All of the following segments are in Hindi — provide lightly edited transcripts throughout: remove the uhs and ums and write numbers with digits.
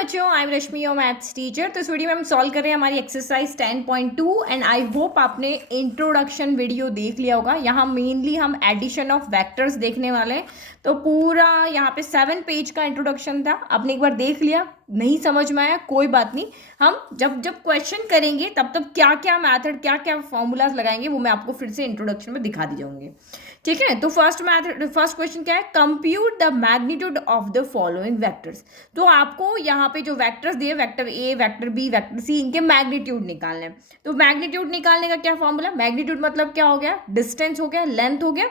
बच्चों, I am Rashmi your maths teacher. तो इस वीडियो में हम सॉल्व कर रहे हैं हमारी एक्सरसाइज 10.2 एंड आई होप आपने इंट्रोडक्शन वीडियो देख लिया होगा। यहाँ मेनली हम एडिशन ऑफ वेक्टर्स देखने वाले हैं। तो पूरा यहाँ पे 7 पेज का इंट्रोडक्शन था, आपने एक बार देख लिया, नहीं समझ में आया कोई बात नहीं। हम जब जब क्वेश्चन करेंगे तब तब क्या क्या मैथड क्या क्या फॉर्मूलाज लगाएंगे वो मैं आपको फिर से इंट्रोडक्शन में दिखा दी जाऊंगी, ठीक है। तो फर्स्ट क्वेश्चन क्या है, compute the magnitude of the following vectors. तो आपको यहाँ पे जो वेक्टर्स दिए, vector A, vector B, vector C, इनके मैग्नीट्यूड निकालने हैं। तो मैग्नीट्यूड निकालने का क्या फॉर्मूला, मैग्नीट्यूड मतलब क्या हो गया, डिस्टेंस हो गया, लेंथ हो गया।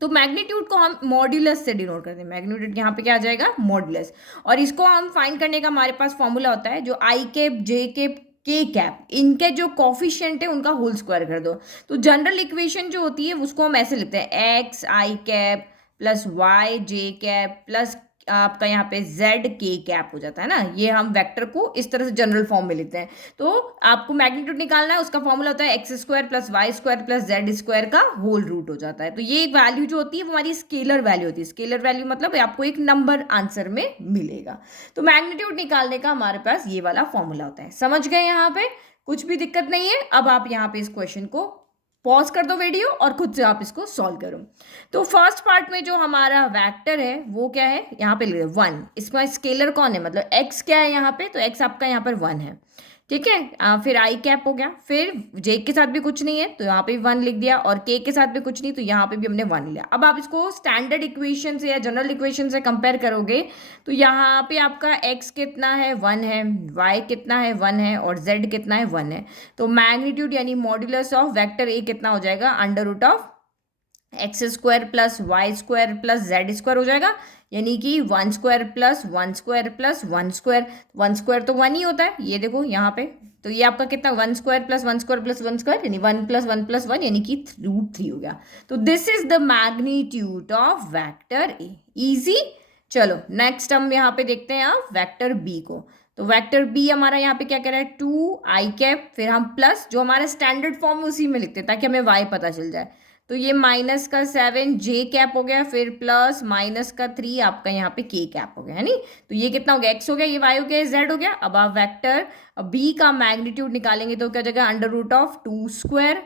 तो मैग्नीट्यूड को हम मॉड्यूलस से डिनोट करते हैं। मैग्नीट्यूड यहाँ पे क्या आ जाएगा, मॉड्यूलस। और इसको हम फाइंड करने का हमारे पास फॉर्मूला होता है जो आई कैप, जे कैप, के कैप, इनके जो कॉफिशिएंट है उनका होल स्क्वायर कर दो। तो जनरल इक्वेशन जो होती है उसको हम ऐसे लिखते हैं, एक्स आई कैप प्लस वाई जे कैप प्लस आपका यहाँ पे जेड के कैप हो जाता है ना। ये हम वेक्टर को इस तरह से जनरल फॉर्म में लेते हैं। तो आपको मैग्नीट्यूड निकालना है, उसका फॉर्मूला होता है X square plus Y square plus Z square का होल रूट हो जाता है। तो ये वैल्यू जो होती है वो हमारी स्केलर वैल्यू होती है। स्केलर वैल्यू मतलब आपको एक नंबर आंसर में मिलेगा। तो मैग्नीट्यूड निकालने का हमारे पास ये वाला फॉर्मूला होता है। समझ गए, यहाँ पे कुछ भी दिक्कत नहीं है। अब आप यहाँ पे इस क्वेश्चन को पॉज कर दो वीडियो और खुद से आप इसको सॉल्व करो। तो फर्स्ट पार्ट में जो हमारा वेक्टर है वो क्या है, यहाँ पे ले लो 1। इसका स्केलर कौन है, मतलब x क्या है यहाँ पे, तो x आपका यहाँ पर 1 है, ठीक है। फिर आई कैप हो गया, फिर जे के साथ भी कुछ नहीं है तो यहाँ पे भी 1 लिख दिया, और के साथ भी कुछ नहीं तो यहाँ पे भी हमने 1 लिया। अब आप इसको स्टैंडर्ड इक्वेशन से या जनरल इक्वेशन से कंपेयर करोगे तो यहाँ पे आपका x कितना है, 1 है, y कितना है, 1 है, और z कितना है, 1 है। तो मैग्नीट्यूड यानी मॉड्यूलस ऑफ वेक्टर ए कितना हो जाएगा, under root of X square plus Y square plus Z square हो जाएगा, यानी कि 1 square plus 1 square plus 1 square. 1 square तो 1 ही होता है, ये देखो यहाँ पे। तो ये आपका कितना, 1 square plus 1 square plus 1 square, यानी 1 प्लस 1 प्लस 1 यानी कि √3 हो गया। तो this is the magnitude of vector A. Easy. चलो नेक्स्ट हम यहाँ पे देखते हैं अब वेक्टर बी को। तो वेक्टर बी हमारा यहाँ पे क्या कह रहा है, 2 आई कैप, फिर हम प्लस जो हमारा स्टैंडर्ड फॉर्म है उसी में लिखते हैं ताकि हमें वाई पता चल जाए। तो ये माइनस का 7 जे कैप हो गया, फिर प्लस माइनस का 3 आपका यहाँ पे के कैप हो गया, है नी। तो ये कितना हो गया, एक्स हो गया, ये वाई हो गया, ये जेड हो गया। अब आप वेक्टर बी का मैग्नीट्यूड निकालेंगे तो क्या जगह, under root of 2 square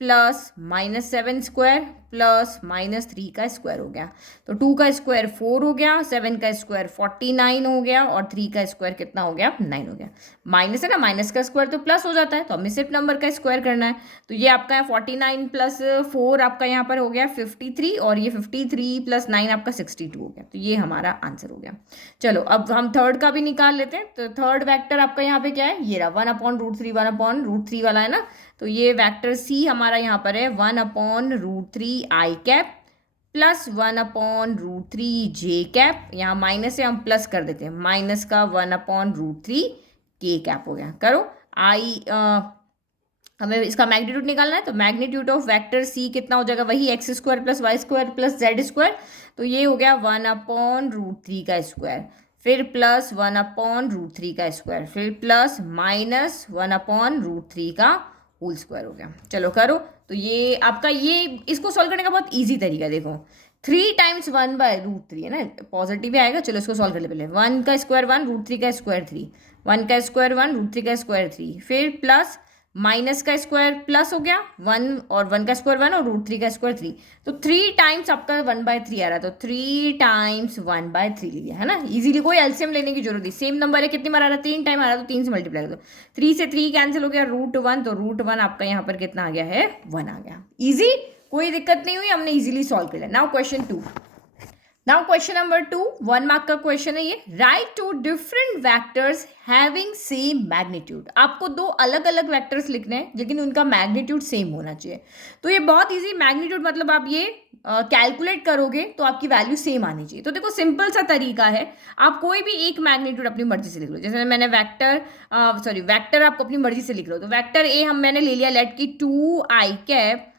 plus -7 square plus -3 का स्क्वायर हो गया। तो 2 का स्क्वायर 4 हो गया, 7 का स्क्वायर 49 हो गया, और 3 का स्क्वायर कितना हो गया, 9 हो गया। माइनस है ना, माइनस का स्क्वायर तो प्लस हो जाता है, तो हमें सिर्फ नंबर का स्क्वायर करना है। तो ये आपका 49 प्लस 4 आपका यहाँ पर हो गया 53, और ये 53 प्लस 9 आपका 62 हो गया। तो ये हमारा आंसर हो गया। चलो अब हम थर्ड का भी निकाल लेते हैं। तो थर्ड वेक्टर आपका यहाँ पे क्या है, ये रहा 1/√3, 1/√3 वाला है ना। तो ये वेक्टर सी हमारा यहाँ पर है 1/√3 आई कैप प्लस 1/√3 जे कैप। यहाँ माइनस से हम प्लस कर देते हैं, माइनस का 1/√3 के कैप हो गया। करो हमें इसका मैग्नीट्यूड निकालना है। तो मैग्नीट्यूड ऑफ वेक्टर सी कितना हो जाएगा, वही X square plus Y square plus Z square. तो ये हो गया 1/√3 का स्क्वायर, फिर प्लस 1/√3 का स्क्वायर, फिर प्लस माइनस 1/√3 का होल स्क्वायर हो गया। चलो करो। तो ये आपका, ये इसको सॉल्व करने का बहुत इजी तरीका देखो, 3 टाइम्स 1/√3 है ना, पॉजिटिव ही आएगा। चलो इसको सॉल्व कर ले पहले। 1 का स्क्वायर 1, √3 का स्क्वायर 3, 1 का स्क्वायर 1, √3 का स्क्वायर 3, फिर प्लस माइनस का स्क्वायर प्लस हो गया 1, और 1 का स्क्वायर 1 और √3 का स्क्वायर 3। तो 3 टाइम्स आपका 1/3 आ रहा है, तो 3 टाइम्स 1/3 लिया है ना। इजीली कोई एलसीएम लेने की जरूरत नहीं, सेम नंबर है, कितनी बार आ रहा है, 3 टाइम आ रहा है, तो 3 से मल्टीप्लाई कर दो। 3 से 3 कैंसिल हो गया, √1, तो √1 आपका यहाँ पर कितना आ गया है, 1 आ गया। ईजी, कोई दिक्कत नहीं हुई, हमने इजीली सॉल्व कर लिया। Now question 2। Now question number 2, 1 mark का क्वेश्चन है ये। Right 2 different vectors having same magnitude. आपको 2 अलग अलग वेक्टर्स लिखने हैं लेकिन उनका मैग्नीट्यूड सेम होना चाहिए। तो ये बहुत इजी, मैग्नीट्यूड मतलब आप ये कैलकुलेट करोगे तो आपकी वैल्यू सेम आनी चाहिए। तो देखो सिंपल सा तरीका है, आप कोई भी एक मैग्नीट्यूड अपनी मर्जी से लिख लो। जैसे मैंने वेक्टर आप अपनी मर्जी से लिख लो। तो वेक्टर ए मैंने ले लिया, लेट की 2 आई cap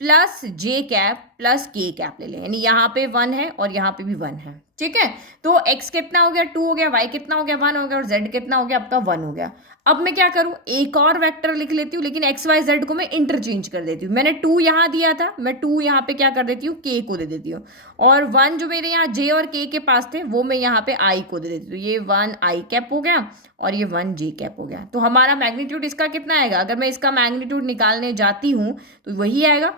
plus J cap plus K cap ले लें, यानी यहाँ पे 1 है और यहाँ पे भी 1 है, ठीक है। तो x कितना हो गया 2 हो गया, y कितना हो गया 1 हो गया और z कितना हो गया आपका 1 हो गया। अब मैं क्या करूँ, एक और वेक्टर लिख लेती हूँ, लेकिन एक्स वाई जेड को मैं इंटरचेंज कर देती हूँ। मैंने 2 यहाँ दिया था, मैं 2 यहाँ पे क्या कर देती हूँ, k को दे देती हूँ, और 1 जो मेरे यहाँ j और k के पास थे वो मैं यहाँ पे i को दे देती हूँ। ये 1 i कैप हो गया और ये 1 j कैप हो गया। तो हमारा मैग्नीट्यूड इसका कितना आएगा, अगर मैं इसका मैग्नीट्यूड निकालने जाती हूँ तो वही आएगा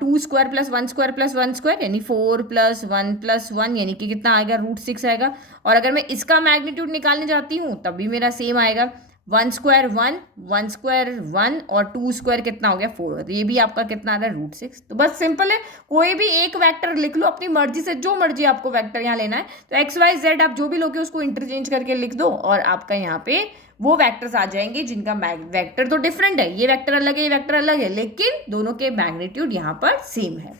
2 square plus 1 square plus 1 square, यानी 4 प्लस 1 प्लस 1, यानी कि कितना आएगा √6 आएगा। और अगर मैं इसका मैग्नीट्यूड निकालने जाती हूँ तब भी मेरा सेम आएगा, 1 स्क्वायर 1, 1 स्क्वायर 1 और 2 स्क्वायर कितना हो गया 4। तो ये भी आपका कितना आ रहा है √6। तो बस सिंपल है, कोई भी एक वेक्टर लिख लो अपनी मर्जी से, जो मर्जी आपको वेक्टर यहाँ लेना है। तो एक्स वाई जेड आप जो भी लोगे उसको इंटरचेंज करके लिख दो और आपका यहाँ पे वो वेक्टर्स आ जाएंगे जिनका वेक्टर तो डिफरेंट है, ये वेक्टर अलग है ये वेक्टर अलग है, लेकिन दोनों के मैग्नीट्यूड यहाँ पर सेम है।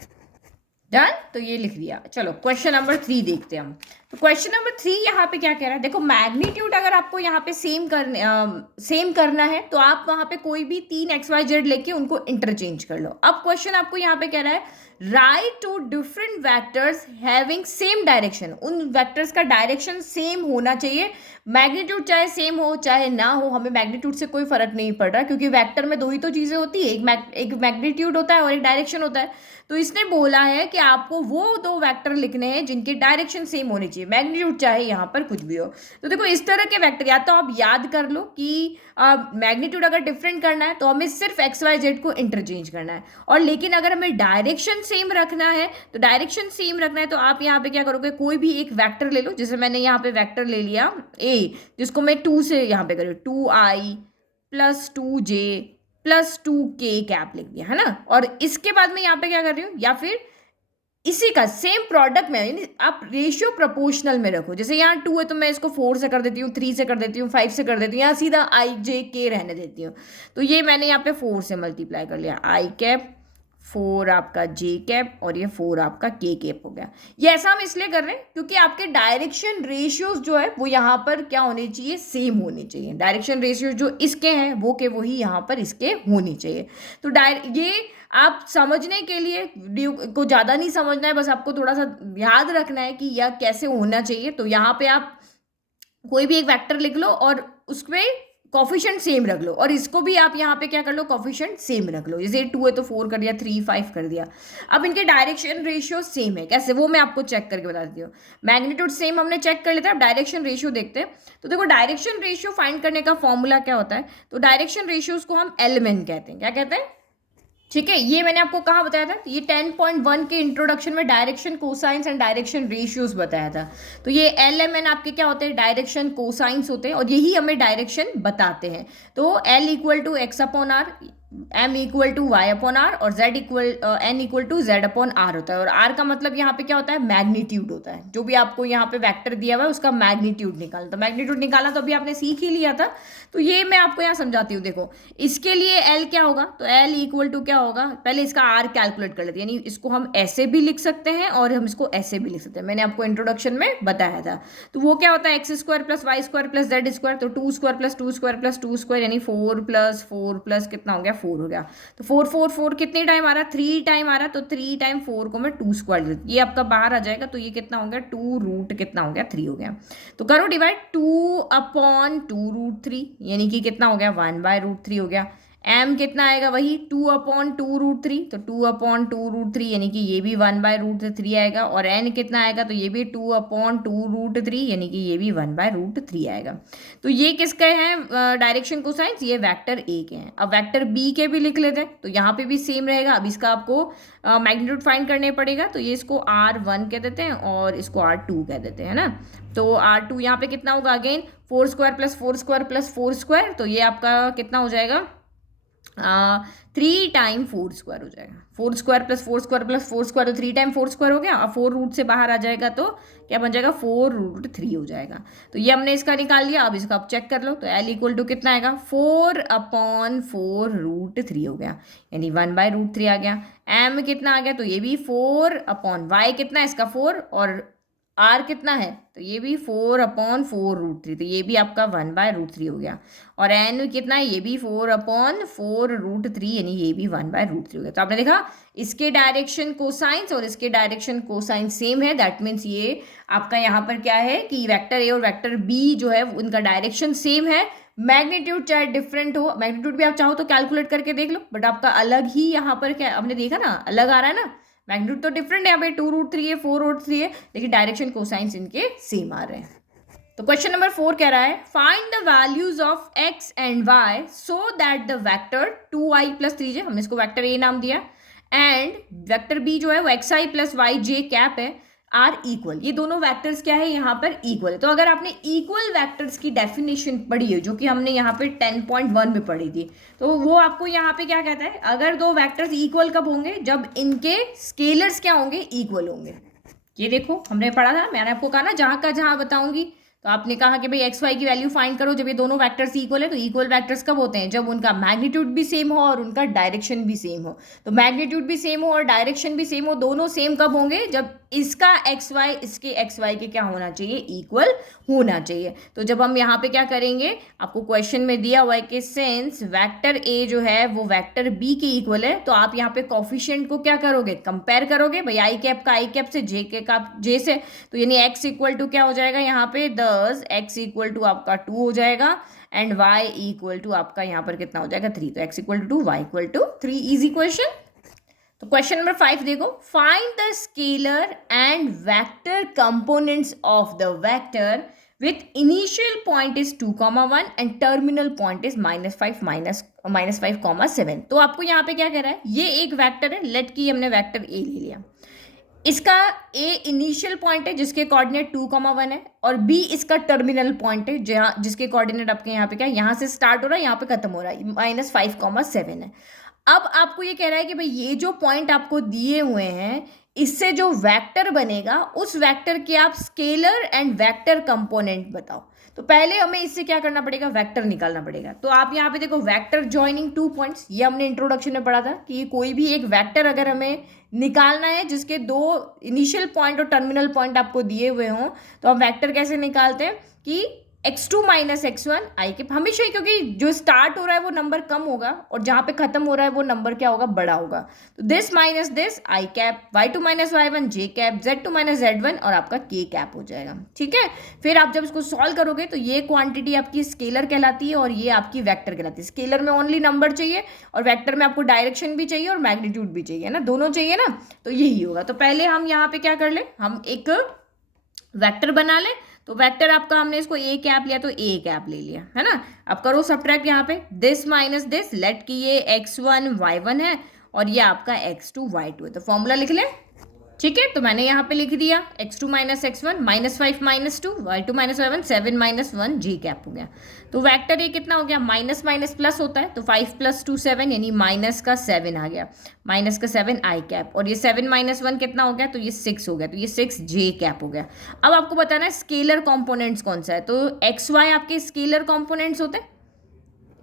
डन, तो ये लिख दिया। चलो क्वेश्चन नंबर 3 देखते हैं हम। तो क्वेश्चन नंबर 3 यहाँ पे क्या कह रहा है, देखो मैग्नीट्यूड अगर आपको यहाँ पे सेम करना है तो आप वहाँ पे कोई भी 3 एक्स वाई जेड लेके उनको इंटरचेंज कर लो। अब क्वेश्चन आपको यहाँ पे कह रहा है write two different vectors having same direction, उन वेक्टर्स का डायरेक्शन सेम होना चाहिए। मैग्नीट्यूड चाहे सेम हो चाहे ना हो, हमें मैग्नीट्यूड से कोई फर्क नहीं पड़ रहा, क्योंकि वेक्टर में दो ही तो चीज़ें होती है, एक मैग्नीट्यूड होता है और एक डायरेक्शन होता है। तो इसने बोला है कि आपको वो 2 वेक्टर लिखने हैं जिनके डायरेक्शन सेम होनी चाहिए, मैग्नीट्यूड चाहे यहाँ पर कुछ भी हो। तो देखो इस तरह के वेक्टर या तो आप याद कर लो कि मैग्नीट्यूड अगर डिफरेंट करना है तो हमें सिर्फ एक्स वाई जेड को इंटरचेंज करना है, और लेकिन अगर हमें डायरेक्शन सेम रखना है तो डायरेक्शन सेम रखना है तो आप यहाँ पे क्या करोगे, कोई भी एक वेक्टर ले लो। जैसे मैंने यहाँ पे वेक्टर ले लिया a, जिसको मैं 2 से यहाँ पे करूँ 2i plus 2j plus 2k cap लिख दिया है ना। और इसके बाद में यहाँ पे क्या कर रही हूँ, या फिर इसी का सेम प्रोडक्ट में, यानी आप रेशियो प्रोपोर्शनल में रखो। जैसे यहाँ 2 है तो मैं इसको 4 से कर देती हूँ, 3 से कर देती हूँ, 5 से कर देती हूँ, यहाँ सीधा i j k रहने देती हूँ। तो ये मैंने यहाँ पे 4 से मल्टीप्लाई कर लिया, i कैप 4 आपका j कैप और ये 4 आपका k कैप हो गया। ये ऐसा हम इसलिए कर रहे हैं क्योंकि आपके डायरेक्शन रेशियोज जो है वो यहाँ पर क्या होने चाहिए, सेम होने चाहिए। डायरेक्शन रेशियोज जो इसके हैं वो के वही यहाँ पर इसके होने चाहिए। तो ये आप समझने के लिए वीडियो को ज़्यादा नहीं समझना है, बस आपको थोड़ा सा याद रखना है कि यह कैसे होना चाहिए। तो यहाँ पे आप कोई भी एक वेक्टर लिख लो और उसमें कॉफिशिएंट सेम रख लो, और इसको भी आप यहाँ पे क्या कर लो, कॉफिशिएंट सेम रख लो। जैसे 2 है तो 4 कर दिया, 3 5 कर दिया। अब इनके डायरेक्शन रेशियो सेम है, कैसे वो मैं आपको चेक करके बता देती हूँ। मैग्नीट्यूड सेम हमने चेक कर लेते हैं, अब डायरेक्शन रेशियो देखते हैं। तो देखो डायरेक्शन रेशियो फाइंड करने का फॉर्मूला क्या होता है, तो डायरेक्शन रेशियोज को हम एलिमेंट कहते हैं। क्या कहते हैं, ठीक है। ये मैंने आपको कहाँ बताया था, ये 10.1 के इंट्रोडक्शन में direction cosines and direction ratios बताया था। तो ये LMN आपके क्या होते हैं, डायरेक्शन कोसाइंस होते हैं, और यही हमें डायरेक्शन बताते हैं। तो L equal to X upon R, m equal to Y upon R और n equal to Z upon R होता है। और r का मतलब यहाँ पे क्या होता है, मैग्नीट्यूड होता है। जो भी आपको यहाँ पे वेक्टर दिया हुआ है उसका मैग्नीट्यूड निकालना, तो मैग्नीट्यूड निकालना तो अभी आपने सीख ही लिया था। तो ये मैं आपको यहाँ समझाती हूँ। देखो इसके लिए L क्या होगा, तो L इक्वल टू क्या होगा, पहले इसका R कैलकुलेट कर लेते हैं, यानी इसको हम ऐसे भी लिख सकते हैं और हम इसको ऐसे भी लिख सकते हैं। मैंने आपको इंट्रोडक्शन में बताया था। तो वो क्या होता है, X square plus Y square plus Z square, तो 2 square plus 2 square plus 2 square, यानी 4 प्लस कितना हो गया 4 हो गया। तो 4 4 4 कितने टाइम आ रहा है, 3 टाइम आ रहा है। तो 3 टाइम 4 को मैं 2 स्क्वायर, ये आपका बाहर आ जाएगा। तो ये कितना हो गया, 2 रूट कितना हो गया 3 हो गया। तो करो डिवाइड, 2 अपॉन 2 रूट 3, यानी कि कितना हो गया 1/√3 हो गया। m कितना आएगा, वही 2 अपॉन 2 रूट 3, तो 2 अपॉन 2 रूट 3, यानी कि ये भी 1/√3 आएगा। और n कितना आएगा, तो ये भी 2 अपॉन 2 रूट 3, यानी कि ये भी 1/√3 आएगा। तो ये किसके हैं डायरेक्शन कोसाइंस, ये वेक्टर a के हैं। अब वेक्टर b के भी लिख लेते हैं, तो यहाँ पे भी सेम रहेगा। अब इसका आपको मैग्नीट्यूड फाइंड करने पड़ेगा। तो ये इसको R1 कह देते हैं और इसको R2 कह देते हैं ना। तो R2 यहाँ पे कितना होगा, again 4 square plus 4 square plus 4 square, तो ये आपका कितना हो जाएगा 3 टाइम 4 स्क्वायर हो जाएगा। 4 square plus 4 square plus 4 square, तो 3 टाइम 4 स्क्वायर हो गया। अब 4 रूट से बाहर आ जाएगा तो क्या बन जाएगा 4√3 हो जाएगा। तो ये हमने इसका निकाल लिया। अब इसका आप चेक कर लो, तो L इक्वल टू कितना आएगा 4 अपॉन 4√3 हो गया, यानी 1/√3 आ गया। M कितना आ गया, तो ये भी 4 अपॉन y कितना है इसका 4 और आर कितना है, तो ये भी 4/4√3, तो ये भी आपका 1/√3 हो गया। और एन कितना है, ये भी 4/4√3, यानी ये भी 1/√3 हो गया। तो आपने देखा इसके डायरेक्शन कोसाइंस और इसके डायरेक्शन कोसाइंस सेम है, दैट मीन्स ये आपका यहाँ पर क्या है कि वेक्टर ए और वेक्टर बी जो है उनका डायरेक्शन सेम है। मैग्नीट्यूड चाहे डिफरेंट हो, मैग्नीट्यूड भी आप चाहो तो कैलकुलेट करके देख लो, बट आपका अलग ही यहाँ पर क्या आपने देखा ना, अलग आ रहा है ना, मैग्नीट्यूड तो डिफरेंट है, यहाँ पे 2√3 है, 4√3 है, लेकिन डायरेक्शन कोसाइंस इनके सेम आ रहे हैं। तो क्वेश्चन नंबर 4 कह रहा है find the values of x and y so that the vector 2i+3j, हमने इसको वेक्टर ए नाम दिया, एंड वेक्टर बी जो है वो xi+yj कैप है, आर इक्वल। ये दोनों वेक्टर्स क्या है यहाँ पर इक्वल है। तो अगर आपने इक्वल वेक्टर्स की डेफिनेशन पढ़ी है जो कि हमने यहाँ पे 10.1 में पढ़ी थी, तो वो आपको यहाँ पे क्या कहता है, अगर दो वेक्टर्स इक्वल कब होंगे, जब इनके स्केलर्स क्या होंगे, इक्वल होंगे। ये देखो हमने पढ़ा था, मैंने आपको कहा ना जहाँ का जहाँ बताऊंगी, तो आपने कहा कि भाई एक्स वाई की वैल्यू फाइंड करो जब ये दोनों वेक्टर्स इक्वल है। तो इक्वल वेक्टर्स कब होते हैं, जब उनका मैग्नीट्यूड भी सेम हो और उनका डायरेक्शन भी सेम हो। तो मैग्नीट्यूड भी सेम हो और डायरेक्शन भी सेम हो, दोनों सेम कब होंगे, जब इसका एक्स वाई इसके एक्स वाई के क्या होना चाहिए, इक्वल होना चाहिए। तो जब हम यहाँ पे क्या करेंगे, आपको क्वेश्चन में दिया हुआ है कि सिंस वेक्टर ए जो है वो वेक्टर बी के इक्वल है, तो आप यहाँ पे कोफिशिएंट को क्या करोगे, कंपेयर करोगे भाई आई कैप का आई कैप से, जे के का जे से। तो यानी x इक्वल टू क्या हो जाएगा यहाँ पे 10, x इक्वल टू आपका 2 हो जाएगा, एंड y इक्वल टू आपका यहाँ पर कितना हो जाएगा 3। तो x equal to 2, y equal to 3, easy question. तो क्वेश्चन नंबर 5 देखो, find the scalar and vector components of the vector with initial point is 2,1 and terminal point is -5, -7। तो आपको यहाँ पे क्या कह रहा है, ये एक वेक्टर है, लेट की हमने वेक्टर ए ले लिया, इसका ए इनिशियल पॉइंट है जिसके कोऑर्डिनेट 2,1 है, और बी इसका टर्मिनल पॉइंट है जहाँ जिसके कोऑर्डिनेट आपके यहाँ पे क्या है, यहाँ से स्टार्ट हो रहा है, यहाँ पे खत्म हो रहा है, -5,7 है। अब आपको ये कह रहा है कि भाई ये जो पॉइंट आपको दिए हुए हैं, इससे जो वेक्टर बनेगा उस वेक्टर के आप स्केलर एंड वेक्टर कंपोनेंट बताओ। तो पहले हमें इससे क्या करना पड़ेगा, वेक्टर निकालना पड़ेगा। तो आप यहाँ पे देखो वेक्टर जॉइनिंग 2 पॉइंट्स, ये हमने इंट्रोडक्शन में पढ़ा था कि कोई भी एक वेक्टर अगर हमें निकालना है जिसके दो इनिशियल पॉइंट और टर्मिनल पॉइंट आपको दिए हुए हों, तो हम वेक्टर कैसे निकालते हैं कि x2 - x1 आई के हमेशा ही, क्योंकि जो स्टार्ट हो रहा है वो नंबर कम होगा और जहाँ पे खत्म हो रहा है वो नंबर क्या होगा, बड़ा होगा। तो this minus this I cap, y2 - y1 j cap, z2 - z1 और आपका k कैप हो जाएगा, ठीक है। फिर आप जब इसको सॉल्व करोगे तो ये क्वांटिटी आपकी स्केलर कहलाती है और ये आपकी वेक्टर कहलाती है। स्केलर में ओनली नंबर चाहिए और वेक्टर में आपको डायरेक्शन भी चाहिए और मैग्नीट्यूड भी चाहिए ना, दोनों चाहिए ना, तो यही होगा। तो पहले हम यहाँ पे क्या कर ले, हम एक वेक्टर बना लें। तो वेक्टर आपका हमने इसको ए कैप लिया तो ए कैप ले लिया है ना। अब करो सब्ट्रैक्ट यहाँ पे, दिस माइनस दिस, लेट की ये x1 y1 है और ये आपका x2 y2 है। तो फॉर्मूला लिख लें, ठीक है। तो मैंने यहाँ पे लिख दिया x2 - x1 -5 - 2 y2 - y1 7 - 1 j cap हो गया। तो वेक्टर ये कितना हो गया, माइनस माइनस प्लस होता है, तो 5 + 2 7 यानी माइनस का 7 आ गया, माइनस का 7 आई कैप, और ये 7 - 1 कितना हो गया, तो ये 6 हो गया, तो ये 6 j कैप हो गया। अब आपको बताना है स्केलर कॉम्पोनेंट्स कौन सा है। तो एक्स वाई आपके स्केलर कॉम्पोनेंट्स होते हैं।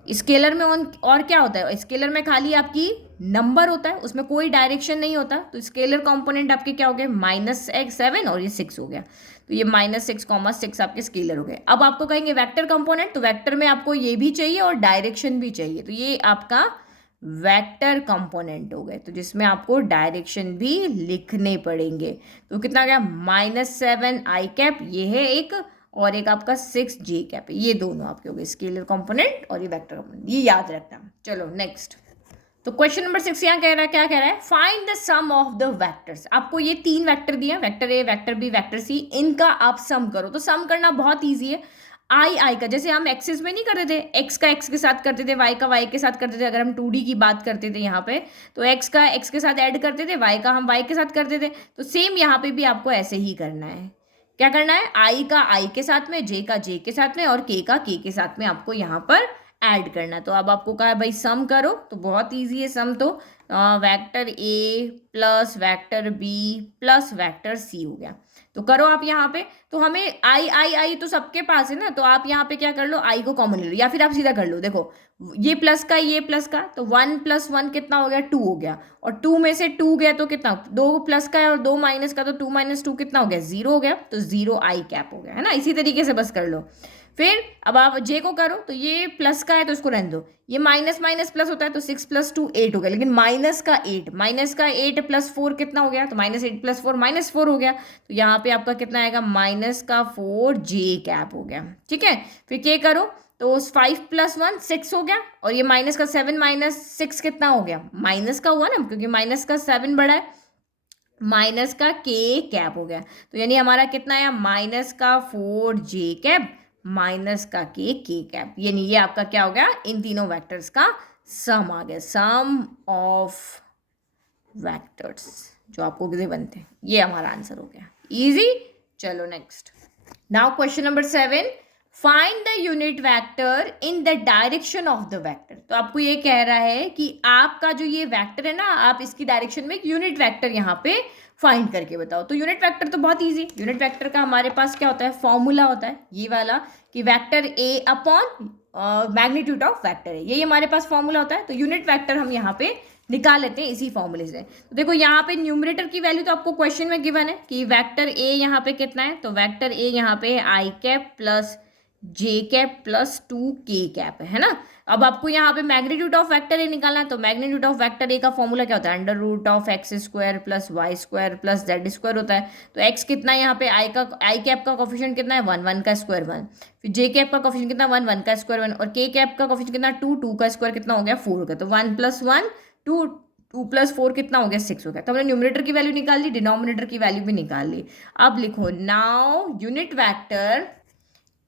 स्केलर में और क्या होता है, स्केलर में खाली आपकी नंबर होता है, उसमें कोई डायरेक्शन नहीं होता। तो स्केलर कंपोनेंट आपके क्या हो गए, -7 और ये 6 हो गया, तो ये -6,6 आपके स्केलर हो गए। अब आपको कहेंगे वेक्टर कंपोनेंट, तो वेक्टर में आपको ये भी चाहिए और डायरेक्शन भी चाहिए, तो ये आपका वेक्टर कंपोनेंट हो गए, तो जिसमें आपको डायरेक्शन भी लिखने पड़ेंगे। तो कितना गया, -7 आई कैप ये है एक, और एक आपका 6 j कैप है, ये दोनों आपके हो गए स्केलर कंपोनेंट और ये वेक्टर कंपोनेंट, ये याद रखना। चलो नेक्स्ट। तो क्वेश्चन नंबर 6 यहाँ कह रहा है, क्या कह रहा है, find the sum of the vectors. आपको ये 3 वेक्टर दिए, vector A, vector B, vector C, इनका आप सम करो। तो सम करना बहुत ईजी है। आई का, जैसे हम एक्सिस में नहीं करते थे, एक्स का एक्स के साथ करते थे, वाई का वाई के साथ करते थे। अगर हम 2D की बात करते थे यहाँ पे, तो एक्स का एक्स के साथ ऐड करते थे, वाई का हम वाई के साथ करते थे। तो सेम यहाँ पे भी आपको ऐसे ही करना है। क्या करना है, आई का आई के साथ में, जे का जे के साथ में और के का के के साथ में आपको यहाँ पर ऐड करना है। तो अब आपको कहा है भाई सम करो, तो बहुत ईजी है सम। तो vector A plus vector B plus vector C हो गया। तो करो आप यहाँ पे, तो हमें आई आई आई तो सबके पास है ना, तो आप यहाँ पे क्या कर लो, आई को कॉमन ले लो, या फिर आप सीधा कर लो, देखो ये प्लस का ये प्लस का, तो 1+1 कितना हो गया, 2 हो गया, और 2 में से 2 गया तो कितना, 2 प्लस का है और 2 माइनस का, तो 2 - 2 कितना हो गया, 0 हो गया, तो 0 आई कैप हो गया, है ना। इसी तरीके से बस कर लो। फिर अब आप जे को करो, तो ये प्लस का है तो इसको रहने दो, ये माइनस माइनस प्लस होता है, तो 6+2 8 हो गया, लेकिन माइनस का 8 + 4 कितना हो गया, तो -8 + 4 -4 हो गया, तो यहाँ पे आपका कितना आएगा, -4 जे कैप हो गया, ठीक है। फिर के करो, तो 5+1 6 हो गया, और ये माइनस का 7 - 6 कितना हो गया, माइनस का हुआ ना, क्योंकि माइनस का 7 बड़ा है, माइनस का के कैप हो गया, तो यानी हमारा कितना आया, -4 जे कैप माइनस का के कैप, यानी ये आपका क्या हो गया, इन तीनों वेक्टर्स का सम आ गया, सम ऑफ वेक्टर्स जो आपको गिवन थे, ये हमारा आंसर हो गया, इजी। चलो next, now question number 7, find the unit vector in the direction of the vector. तो आपको ये कह रहा है कि आपका जो ये वेक्टर है ना, आप इसकी डायरेक्शन में एक यूनिट वेक्टर यहाँ पे फाइंड करके बताओ। तो यूनिट वेक्टर तो बहुत इजी, यूनिट वेक्टर का हमारे पास क्या होता है, फॉर्मूला होता है ये वाला, कि vector A upon magnitude of vector है, यही हमारे पास फॉर्मूला होता है। तो यूनिट वेक्टर हम यहाँ पे निकाल लेते हैं इसी फॉर्मूले से। तो देखो यहाँ पे न्यूमरेटर की वैल्यू तो आपको क्वेश्चन में गिवन है कि वेक्टर ए यहाँ पे कितना है, तो वेक्टर ए यहाँ पे आई cap plus J cap plus 2 के कैप है ना। अब आपको यहाँ पे मैग्नीट्यूड ऑफ वेक्टर ए निकालना है, तो मैग्नीट्यूड ऑफ वेक्टर ए का फॉर्मूला क्या होता है, √(x² + y² + z² होता है। तो x कितना है यहाँ पे, आई कैप का कोफिशिएंट कितना है, 1 1 का स्क्वायर 1, फिर जे कैप का कोफिशिएंट कितना, 1 1 का स्क्वायर 1, और के कैप का कोफिशिएंट कितना, 2 2 का स्क्वायर कितना हो गया, 4 हो गया। तो 1 + 1 2 2 + 4 कितना हो गया, 6 हो गया। तो हमने न्यूमरेटर की वैल्यू निकाल ली, डिनोमिनेटर की वैल्यू भी निकाल ली। अब लिखो, now unit vector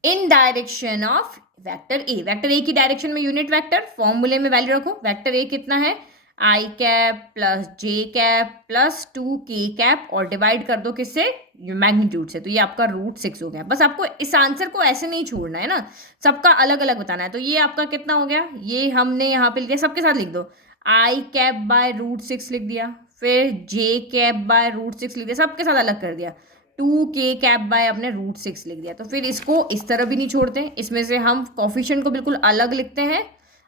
in direction of vector ए की डायरेक्शन में यूनिट वेक्टर, फॉर्मूले में वैल्यू रखो, वेक्टर ए कितना है, आई cap plus J cap plus 2 के कैप, और डिवाइड कर दो किससे, मैग्नीट्यूड से, तो ये आपका √6 हो गया। बस आपको इस आंसर को ऐसे नहीं छोड़ना है ना, सबका अलग अलग बताना है। तो ये आपका कितना हो गया, ये हमने यहाँ पे लिख दिया, सबके साथ लिख दो, आई कैप बाय √6 लिख दिया, फिर जे कैप बाय √6 लिख दिया, सबके साथ अलग कर दिया, 2 के कैप बाय अपने √6 लिख दिया। तो फिर इसको इस तरह भी नहीं छोड़ते, इसमें से हम कोफिशिएंट को बिल्कुल अलग लिखते हैं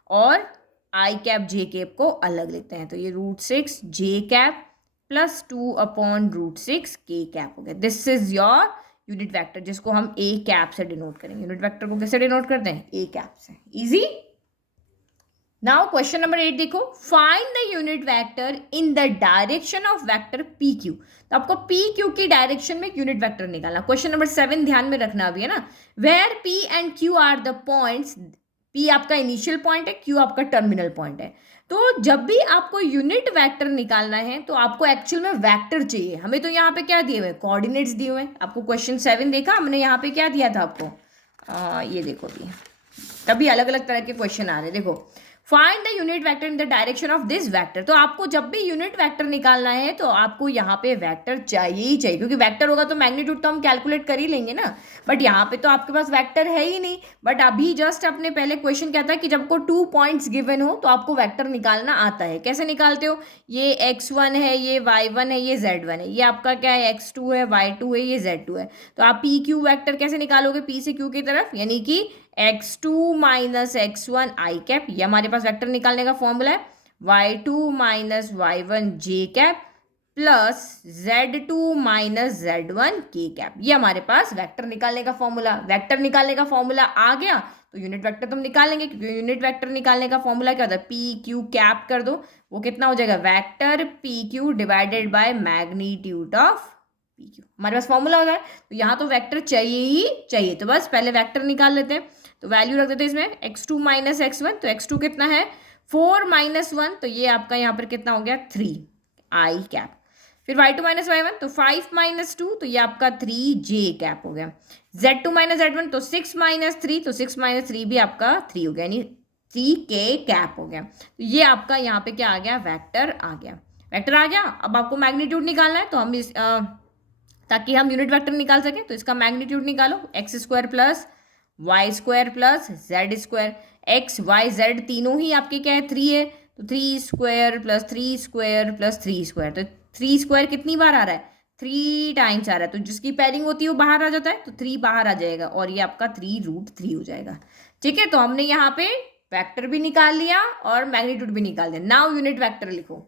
और आई कैप जे कैप को अलग लिखते हैं। तो ये √6 जे कैप प्लस 2/√6 के कैप हो गया। This is your unit vector, जिसको हम ए कैप से डिनोट करेंगे। यूनिट वेक्टर को कैसे डिनोट करते हैं, ए कैप से, इजी। नाउ क्वेश्चन नंबर 8 देखो, find the unit vector in the direction of vector P Q. तो आपको पी क्यू की डायरेक्शन में यूनिट वेक्टर निकालना। क्वेश्चन नंबर 7 ध्यान में रखना अभी, है ना, where P and Q are the points, P आपका इनिशियल पॉइंट है, क्यू आपका टर्मिनल पॉइंट है। तो जब भी आपको यूनिट वेक्टर निकालना है तो आपको एक्चुअल में वेक्टर चाहिए। हमें तो यहाँ पे क्या दिए हुए, कोऑर्डिनेट्स दिए हुए हैं। आपको क्वेश्चन 7 देखा हमने, यहाँ पे क्या दिया था आपको, ये देखो भी, तभी अलग अलग तरह के क्वेश्चन आ रहे हैं। देखो, find the unit vector in the direction of this vector. तो आपको जब भी यूनिट वेक्टर निकालना है तो आपको यहाँ पे वेक्टर चाहिए ही चाहिए, क्योंकि वेक्टर होगा तो मैग्नीट्यूड तो हम कैलकुलेट कर ही लेंगे ना, बट यहाँ पे तो आपके पास वेक्टर है ही नहीं। बट अभी जस्ट अपने पहले क्वेश्चन क्या था कि जब को 2 पॉइंट्स गिवन हो तो आपको वेक्टर निकालना आता है। कैसे निकालते हो, ये x1 है, ये y1 है, ये z1 है, ये आपका क्या है, x2 है, y2 है, ये z2 है। तो आप पी क्यू वेक्टर कैसे निकालोगे, पी से क्यू की तरफ, यानी कि x2 - x1 आई कैप, ये हमारे पास वेक्टर निकालने का फॉर्मूला है, y2 - y1 जे कैप प्लस z2 - z1 के कैप, ये हमारे पास वेक्टर निकालने का फॉर्मूला। वेक्टर निकालने का फॉर्मूला आ गया तो यूनिट वेक्टर तो हम निकालेंगे, क्योंकि यूनिट वेक्टर निकालने का फॉर्मूला क्या होता है, पी क्यू कैप कर दो, वो कितना हो जाएगा, vector P Q divided by magnitude of P Q, हमारे पास फॉर्मूला होगा। तो यहाँ तो वेक्टर चाहिए ही चाहिए, तो बस पहले वेक्टर निकाल लेते हैं। तो वैल्यू रख देते हैं इसमें, x2 - x1, तो x2 कितना है, 4 - 1, तो ये आपका यहाँ पर कितना हो गया, 3 आई कैप। फिर y2 - y1, तो 5 - 2, तो ये आपका 3 जे कैप हो गया। z2 - z1, तो 6 - 3, तो 6 - 3 भी आपका 3 हो गया, यानी 3 के कैप हो गया। तो ये आपका यहाँ पे क्या आ गया, वेक्टर आ गया। वेक्टर आ गया, अब आपको मैग्नीट्यूड निकालना है, तो हम इस ताकि हम यूनिट वेक्टर निकाल सकें, तो इसका मैग्नीट्यूड निकालो, x² plus y² plus z², x y z तीनों ही आपके क्या है, 3 है, तो 3² + 3² + 3², तो 3² कितनी बार आ रहा है, 3 टाइम्स आ रहा है, तो जिसकी पेयरिंग होती है वो बाहर आ जाता है, तो 3 बाहर आ जाएगा और ये आपका 3√3 हो जाएगा। ठीक है, तो हमने यहाँ पे वेक्टर भी निकाल लिया और मैग्नीट्यूड भी निकाल दिया। नाउ यूनिट वेक्टर लिखो,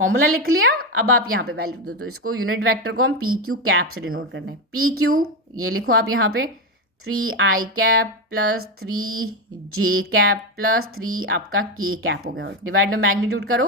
फॉर्मूला लिख लिया, अब आप यहाँ पे वैल्यू दो। तो इसको यूनिट वेक्टर को हम पी क्यू कैप से डिनोट करना है। पी क्यू ये लिखो आप यहाँ पे 3i cap plus 3j cap plus 3 आपका k कैप हो गया, डिवाइड में मैग्नीट्यूड करो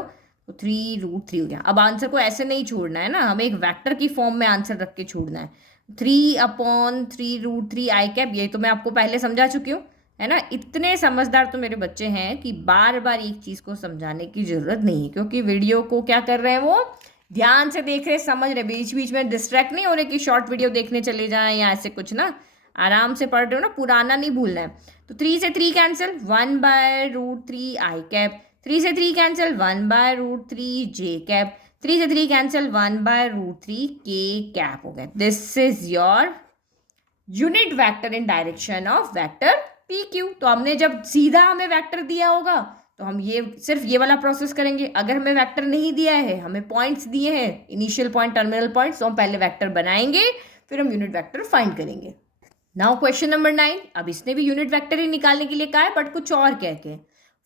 तो 3√3 हो गया। अब आंसर को ऐसे नहीं छोड़ना है ना, हमें एक वेक्टर की फॉर्म में आंसर रख के छोड़ना है। 3/3√3 आई कैप, ये तो मैं आपको पहले समझा चुकी हूँ, है ना। इतने समझदार तो मेरे बच्चे हैं कि बार बार एक चीज़ को समझाने की ज़रूरत नहीं है, क्योंकि वीडियो को क्या कर रहे हैं, वो ध्यान से देख रहे, समझ रहे, बीच बीच में डिस्ट्रैक्ट नहीं हो रहे कि शॉर्ट वीडियो देखने चले जाएं या ऐसे कुछ ना। आराम से पढ़ रहे हो ना, पुराना नहीं भूलना है। तो 3 से 3 कैंसिल, 1/√3 आई कैप, 3 से 3 कैंसिल, 1/√3 जे कैप, 3 से 3 कैंसिल, 1/√3 के कैप हो गया। This is your unit vector in direction of vector P Q. तो हमने जब सीधा हमें वेक्टर दिया होगा तो हम ये सिर्फ ये वाला प्रोसेस करेंगे। अगर हमें वेक्टर नहीं दिया है, हमें पॉइंट्स दिए हैं, इनिशियल पॉइंट, टर्मिनल पॉइंट्स, तो हम पहले वेक्टर बनाएंगे, फिर हम यूनिट वेक्टर फाइंड करेंगे। नाउ क्वेश्चन नंबर 9, अब इसने भी यूनिट वेक्टर ही निकालने के लिए कहा है, बट कुछ और कह के।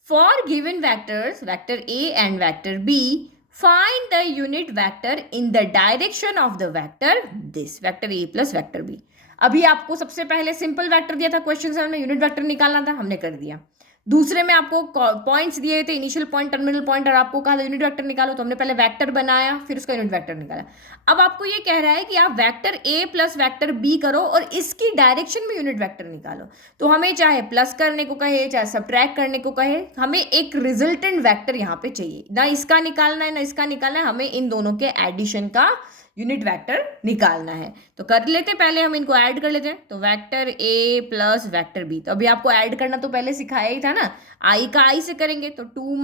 For given vectors vector A and vector B, find the unit vector in the direction of the vector this, vector A plus vector B. अभी आपको सबसे पहले सिंपल वेक्टर दिया था क्वेश्चन 7 में, यूनिट वेक्टर निकालना था, हमने कर दिया। दूसरे में आपको पॉइंट्स दिए थे, इनिशियल पॉइंट, टर्मिनल पॉइंट, और आपको कहा था यूनिट वेक्टर निकालो, तो हमने पहले वेक्टर बनाया, फिर उसका यूनिट वेक्टर निकाला। अब आपको ये कह रहा है कि आप vector A plus vector B करो और इसकी डायरेक्शन में यूनिट वेक्टर निकालो। तो हमें चाहे प्लस करने को कहे, चाहे सब्ट्रैक्ट करने को कहे, हमें एक रिजल्टेंट वेक्टर यहाँ पे चाहिए। ना इसका निकालना है ना इसका निकालना है, हमें इन दोनों के एडिशन का यूनिट वेक्टर निकालना है। तो कर लेते, पहले हम इनको ऐड कर लेते हैं। तो vector A plus vector B, तो अभी आपको ऐड करना तो पहले सिखाया ही था ना, आई का आई से करेंगे, तो 2 -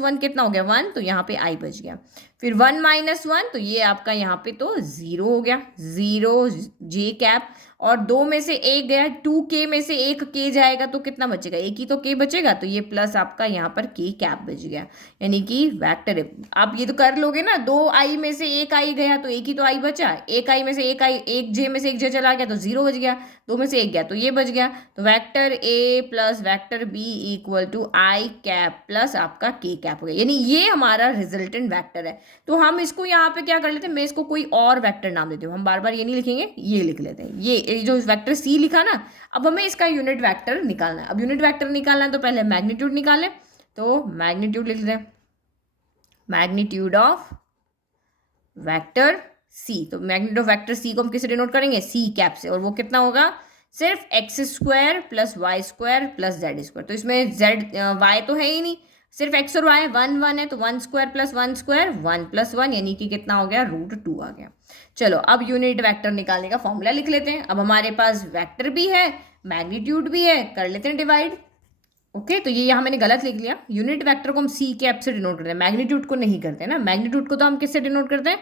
1 कितना हो गया, 1, तो यहाँ पे आई बच गया। फिर 1 - 1, तो ये आपका यहाँ पे तो 0 हो गया, 0 जे कैप, और 2 में से 1 गया, 2k में से 1 k जाएगा, तो कितना बचेगा, एक ही तो k बचेगा, तो ये प्लस आपका यहाँ पर k कैप बच गया, यानी कि वेक्टर है। आप ये तो कर लोगे ना, 2i में से 1 i गया तो एक ही तो i बचा, 1i में से 1 i, 1 j में से 1 j चला गया तो 0 बच गया, 2 में से 1 गया तो ये बच गया। तो vector a plus vector b equal to I cap plus आपका k कैप हो गया, यानी ये हमारा रिजल्टेंट वेक्टर है। तो हम इसको यहाँ पे क्या कर लेते हैं, मैं इसको कोई और वेक्टर नाम देती हूँ, हम बार बार ये नहीं लिखेंगे, ये लिख लेते हैं, ये जो वेक्टर सी लिखा ना। अब हमें इसका यूनिट वेक्टर निकालना है। अब यूनिट वेक्टर निकालना है तो पहले मैग्नीट्यूड निकालें, तो मैग्नीट्यूड लिख लें, मैग्नीट्यूड ऑफ वेक्टर सी। तो मैग्नीट्यूड ऑफ वेक्टर सी को हम किससे डिनोट करेंगे, सी कैप से, और वो कितना होगा, सिर्फ x² plus y² plus z²। तो इसमें y तो है ही नहीं, सिर्फ x और y, 1 1 है, तो 1² प्लस 1², 1 + 1, यानी कि कितना हो गया, √2 आ गया। चलो अब यूनिट वेक्टर निकालने का फॉर्मूला लिख लेते हैं। अब हमारे पास वेक्टर भी है, मैग्नीट्यूड भी है, कर लेते हैं डिवाइड। ओके, तो ये यहाँ मैंने गलत लिख लिया, यूनिट वेक्टर को हम सी कैप से डिनोट करते हैं, मैग्नीट्यूड को नहीं करते ना। मैग्नीट्यूड को तो हम किससे डिनोट करते हैं,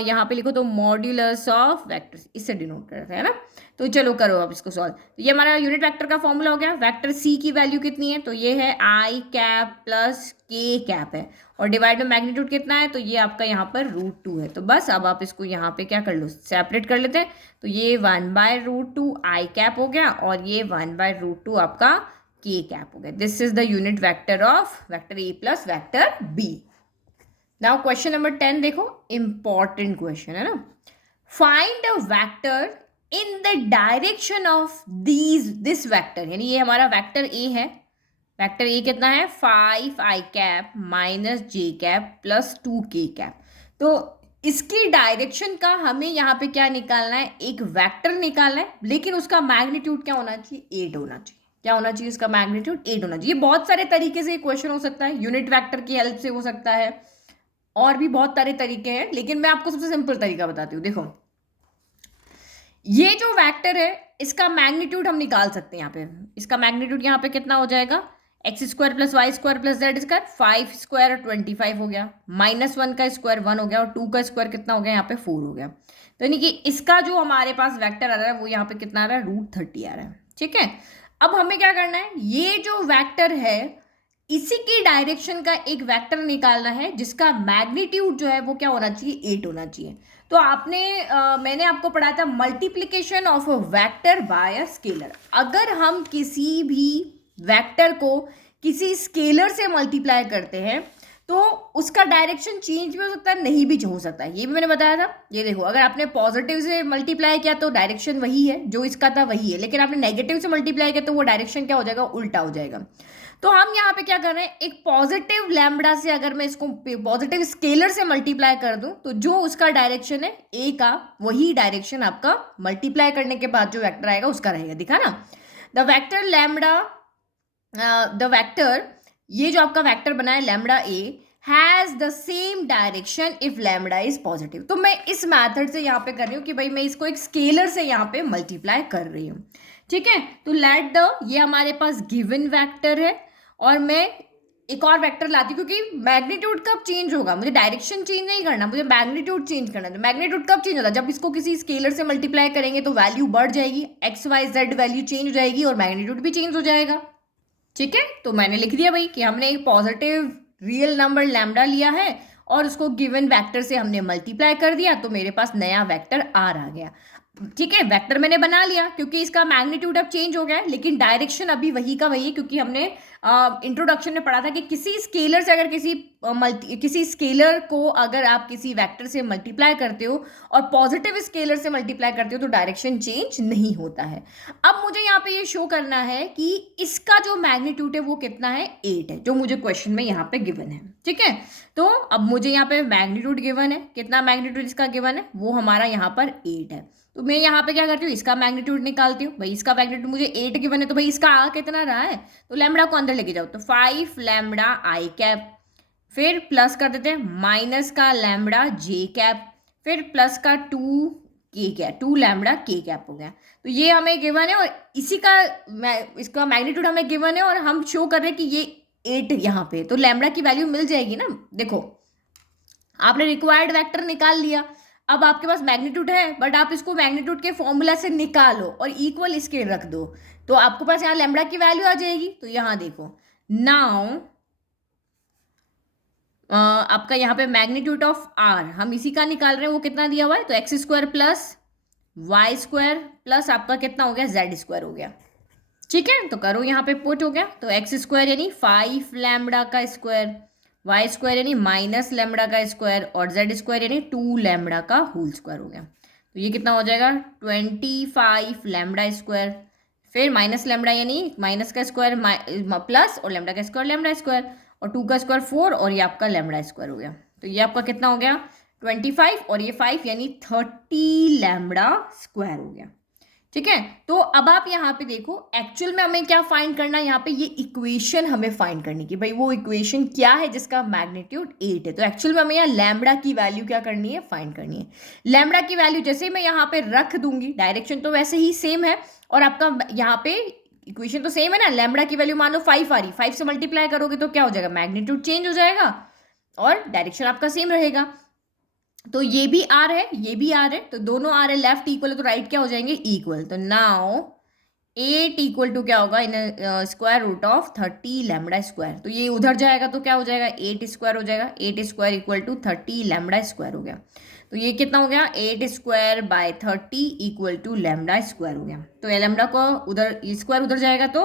यहाँ पे लिखो तो मॉड्यूलस ऑफ वेक्टर्स, इससे डिनोट करते हैं ना। तो चलो करो अब इसको सॉल्व। तो ये हमारा यूनिट वेक्टर का फॉर्मूला हो गया। वेक्टर सी की वैल्यू कितनी है, तो ये है आई कैप प्लस के कैप है, और डिवाइड में मैग्नीट्यूड कितना है, तो ये आपका यहाँ पर √2 है। तो बस अब आप इसको यहाँ पे क्या कर लो, सेपरेट कर लेते हैं। तो ये 1/√2 आई कैप हो गया, और ये 1/√2 आपका के कैप हो गया। This is the unit vector of vector A plus vector B. Now question number 10 देखो, इंपॉर्टेंट क्वेश्चन है ना। Find a vector in the direction of this vector, यानी ये हमारा वेक्टर ए है। वेक्टर ए कितना है, 5i कैप माइनस जे कैप प्लस 2k कैप। तो इसकी डायरेक्शन का हमें यहाँ पे क्या निकालना है, एक वेक्टर निकालना है, लेकिन उसका मैग्नीट्यूड क्या होना चाहिए, 8 होना चाहिए। क्या होना चाहिए, इसका मैग्नीट्यूड 8 होना चाहिए। बहुत सारे तरीके से क्वेश्चन हो सकता है, यूनिट वेक्टर की हेल्प से हो सकता है, और भी बहुत सारे तरीके हैं, लेकिन मैं आपको सबसे सिंपल तरीका बताती हूँ। देखो, ये जो वेक्टर है इसका मैग्नीट्यूड हम निकाल सकते हैं। यहाँ पे इसका मैग्नीट्यूड यहाँ पे कितना हो जाएगा, x² plus y² plus z², 5² 25 हो गया, -1 का स्क्वायर 1 हो गया, और 2 का स्क्वायर कितना हो गया, यहाँ पे 4 हो गया। तो यानी कि इसका जो हमारे पास वेक्टर आ रहा है वो यहाँ पे कितना आ रहा है, √30 आ रहा है। ठीक है, अब हमें क्या करना है, ये जो वेक्टर है इसी की डायरेक्शन का एक वेक्टर निकालना है जिसका मैग्नीट्यूड जो है वो क्या होना चाहिए, 8 होना चाहिए। तो आपने मैंने आपको पढ़ा था multiplication of a vector by a scalar. अगर हम किसी भी वेक्टर को किसी स्केलर से मल्टीप्लाई करते हैं तो उसका डायरेक्शन चेंज भी हो सकता है, नहीं भी हो सकता है, ये भी मैंने बताया था। ये देखो, अगर आपने पॉजिटिव से मल्टीप्लाई किया तो डायरेक्शन वही है जो इसका था, वही है, लेकिन आपने नेगेटिव से मल्टीप्लाई किया तो वो डायरेक्शन क्या हो जाएगा, उल्टा हो जाएगा। तो हम यहाँ पे क्या कर रहे हैं, एक पॉजिटिव लैम्बडा से अगर मैं इसको पॉजिटिव स्केलर से मल्टीप्लाई कर दूं तो जो उसका डायरेक्शन है ए का, वही डायरेक्शन आपका मल्टीप्लाई करने के बाद जो वेक्टर आएगा उसका रहेगा। दिखा ना, the vector lambda, the vector, ये जो आपका वेक्टर बना है lambda A, has the same direction if lambda is positive. तो मैं इस मैथड से यहाँ पे कर रही हूँ कि भाई मैं इसको एक स्केलर से यहाँ पे मल्टीप्लाई कर रही हूँ। ठीक है, तो लेट द, ये हमारे पास गिवन वेक्टर है और मैं एक और वेक्टर लाती हूँ क्योंकि मैग्नीट्यूड कब चेंज होगा, मुझे डायरेक्शन चेंज नहीं करना, मुझे मैग्नीट्यूड चेंज करना है। तो मैग्नीट्यूड कब चेंज होता है, जब इसको किसी स्केलर से मल्टीप्लाई करेंगे तो वैल्यू बढ़ जाएगी, X Y Z value change हो जाएगी और मैग्नीट्यूड भी चेंज हो जाएगा। ठीक है, तो मैंने लिख दिया भाई कि हमने एक पॉजिटिव रियल नंबर लैम्बडा लिया है और उसको गिवन वेक्टर से हमने मल्टीप्लाई कर दिया, तो मेरे पास नया वेक्टर आर आ गया। ठीक है, वेक्टर मैंने बना लिया क्योंकि इसका मैग्नीट्यूड अब चेंज हो गया है, लेकिन डायरेक्शन अभी वही का वही है, क्योंकि हमने इंट्रोडक्शन में पढ़ा था कि किसी स्केलर से अगर किसी स्केलर को अगर आप किसी वेक्टर से मल्टीप्लाई करते हो और पॉजिटिव स्केलर से मल्टीप्लाई करते हो तो डायरेक्शन चेंज नहीं होता है। अब मुझे यहाँ पे ये शो करना है कि इसका जो मैग्नीट्यूड है वो कितना है, 8 है, जो मुझे क्वेश्चन में यहाँ पे गिवन है। ठीक है, तो अब मुझे यहाँ पे मैग्नीट्यूड गिवन है, कितना मैग्नीट्यूड इसका गिवन है, वो हमारा यहाँ पर 8 है। तो मैं यहाँ पे क्या करती हूँ, इसका मैग्नीट्यूड निकालती हूँ। भाई इसका मैग्नीट्यूड मुझे 8 गिवन है, तो भाई इसका आ कितना रहा है, तो लैम्बडा को अंदर लेके जाओ, तो 5 लैम्बडा आई कैप, फिर प्लस कर देते हैं माइनस का लैम्बडा जे कैप, फिर प्लस का 2 के कैप, 2 लैम्बडा के कैप हो गया। तो ये हमें गिवन है और इसी का इसका मैग्नीट्यूड हमें गिवन है और हम शो कर रहे हैं कि ये 8 यहाँ पे, तो लैम्बडा की वैल्यू मिल जाएगी ना। देखो, आपने रिक्वायर्ड वेक्टर निकाल लिया, अब आपके पास मैग्नीट्यूड है, बट आप इसको मैग्नीट्यूड के फॉर्मूला से निकालो और इक्वल स्केल रख दो, तो आपके पास यहाँ लैम्बडा की वैल्यू आ जाएगी। तो यहाँ देखो, नाउ आपका यहाँ पे मैग्नीट्यूड ऑफ आर हम इसी का निकाल रहे हैं, वो कितना दिया हुआ है, तो X square plus Y square plus आपका कितना हो गया, जेड स्क्वायर हो गया। ठीक है, तो करो यहाँ पे पुट हो गया, तो एक्स स्क्वायर यानी 5 लैम्बडा का स्क्वायर, वाई स्क्वायर यानी माइनस लैम्बडा का स्क्वायर और जेड स्क्वायर यानी 2 लैम्बडा का होल स्क्वायर हो गया। तो ये कितना हो जाएगा, 25 लैम्बडा स्क्वायर, फिर माइनस लैम्बडा यानी माइनस का स्क्वायर प्लस और लैम्बडा का स्क्वायर लैम्बडा स्क्वायर और 2 का स्क्वायर 4 और ये आपका लैम्बडा स्क्वायर हो गया। तो ये आपका कितना हो गया, 25 और ये 5 यानी 30 लैम्बडा स्क्वायर हो गया। ठीक है, तो अब आप यहाँ पे देखो एक्चुअल में हमें क्या फाइंड करना है, यहाँ पे ये इक्वेशन हमें फाइंड करनी की, भाई वो इक्वेशन क्या है जिसका मैग्नीट्यूड 8 है। तो एक्चुअल में हमें यहाँ लैम्बडा की वैल्यू क्या करनी है, फाइंड करनी है। लैम्बडा की वैल्यू जैसे मैं यहाँ पे रख दूंगी, डायरेक्शन तो वैसे ही सेम है और आपका यहाँ पे इक्वेशन तो सेम है ना। लैम्बडा की वैल्यू मान लो 5 आ रही, 5 से मल्टीप्लाई करोगे तो क्या हो जाएगा, मैग्नीट्यूड चेंज हो जाएगा और डायरेक्शन आपका सेम रहेगा। तो ये भी आर है, ये भी आर है, तो दोनों आर है, लेफ्ट इक्वल है तो राइट क्या हो जाएंगे, इक्वल। तो नाउ 8 इक्वल टू क्या होगा, in square root of 30 lambda square. तो ये उधर जाएगा तो क्या हो जाएगा, 8 स्क्वायर हो जाएगा, 8 square equal to 30 lambda square हो गया। तो ये कितना हो गया, 8 square by 30 equal to lambda square हो गया। तो ये लैम्बडा को उधर स्क्वायर उधर जाएगा तो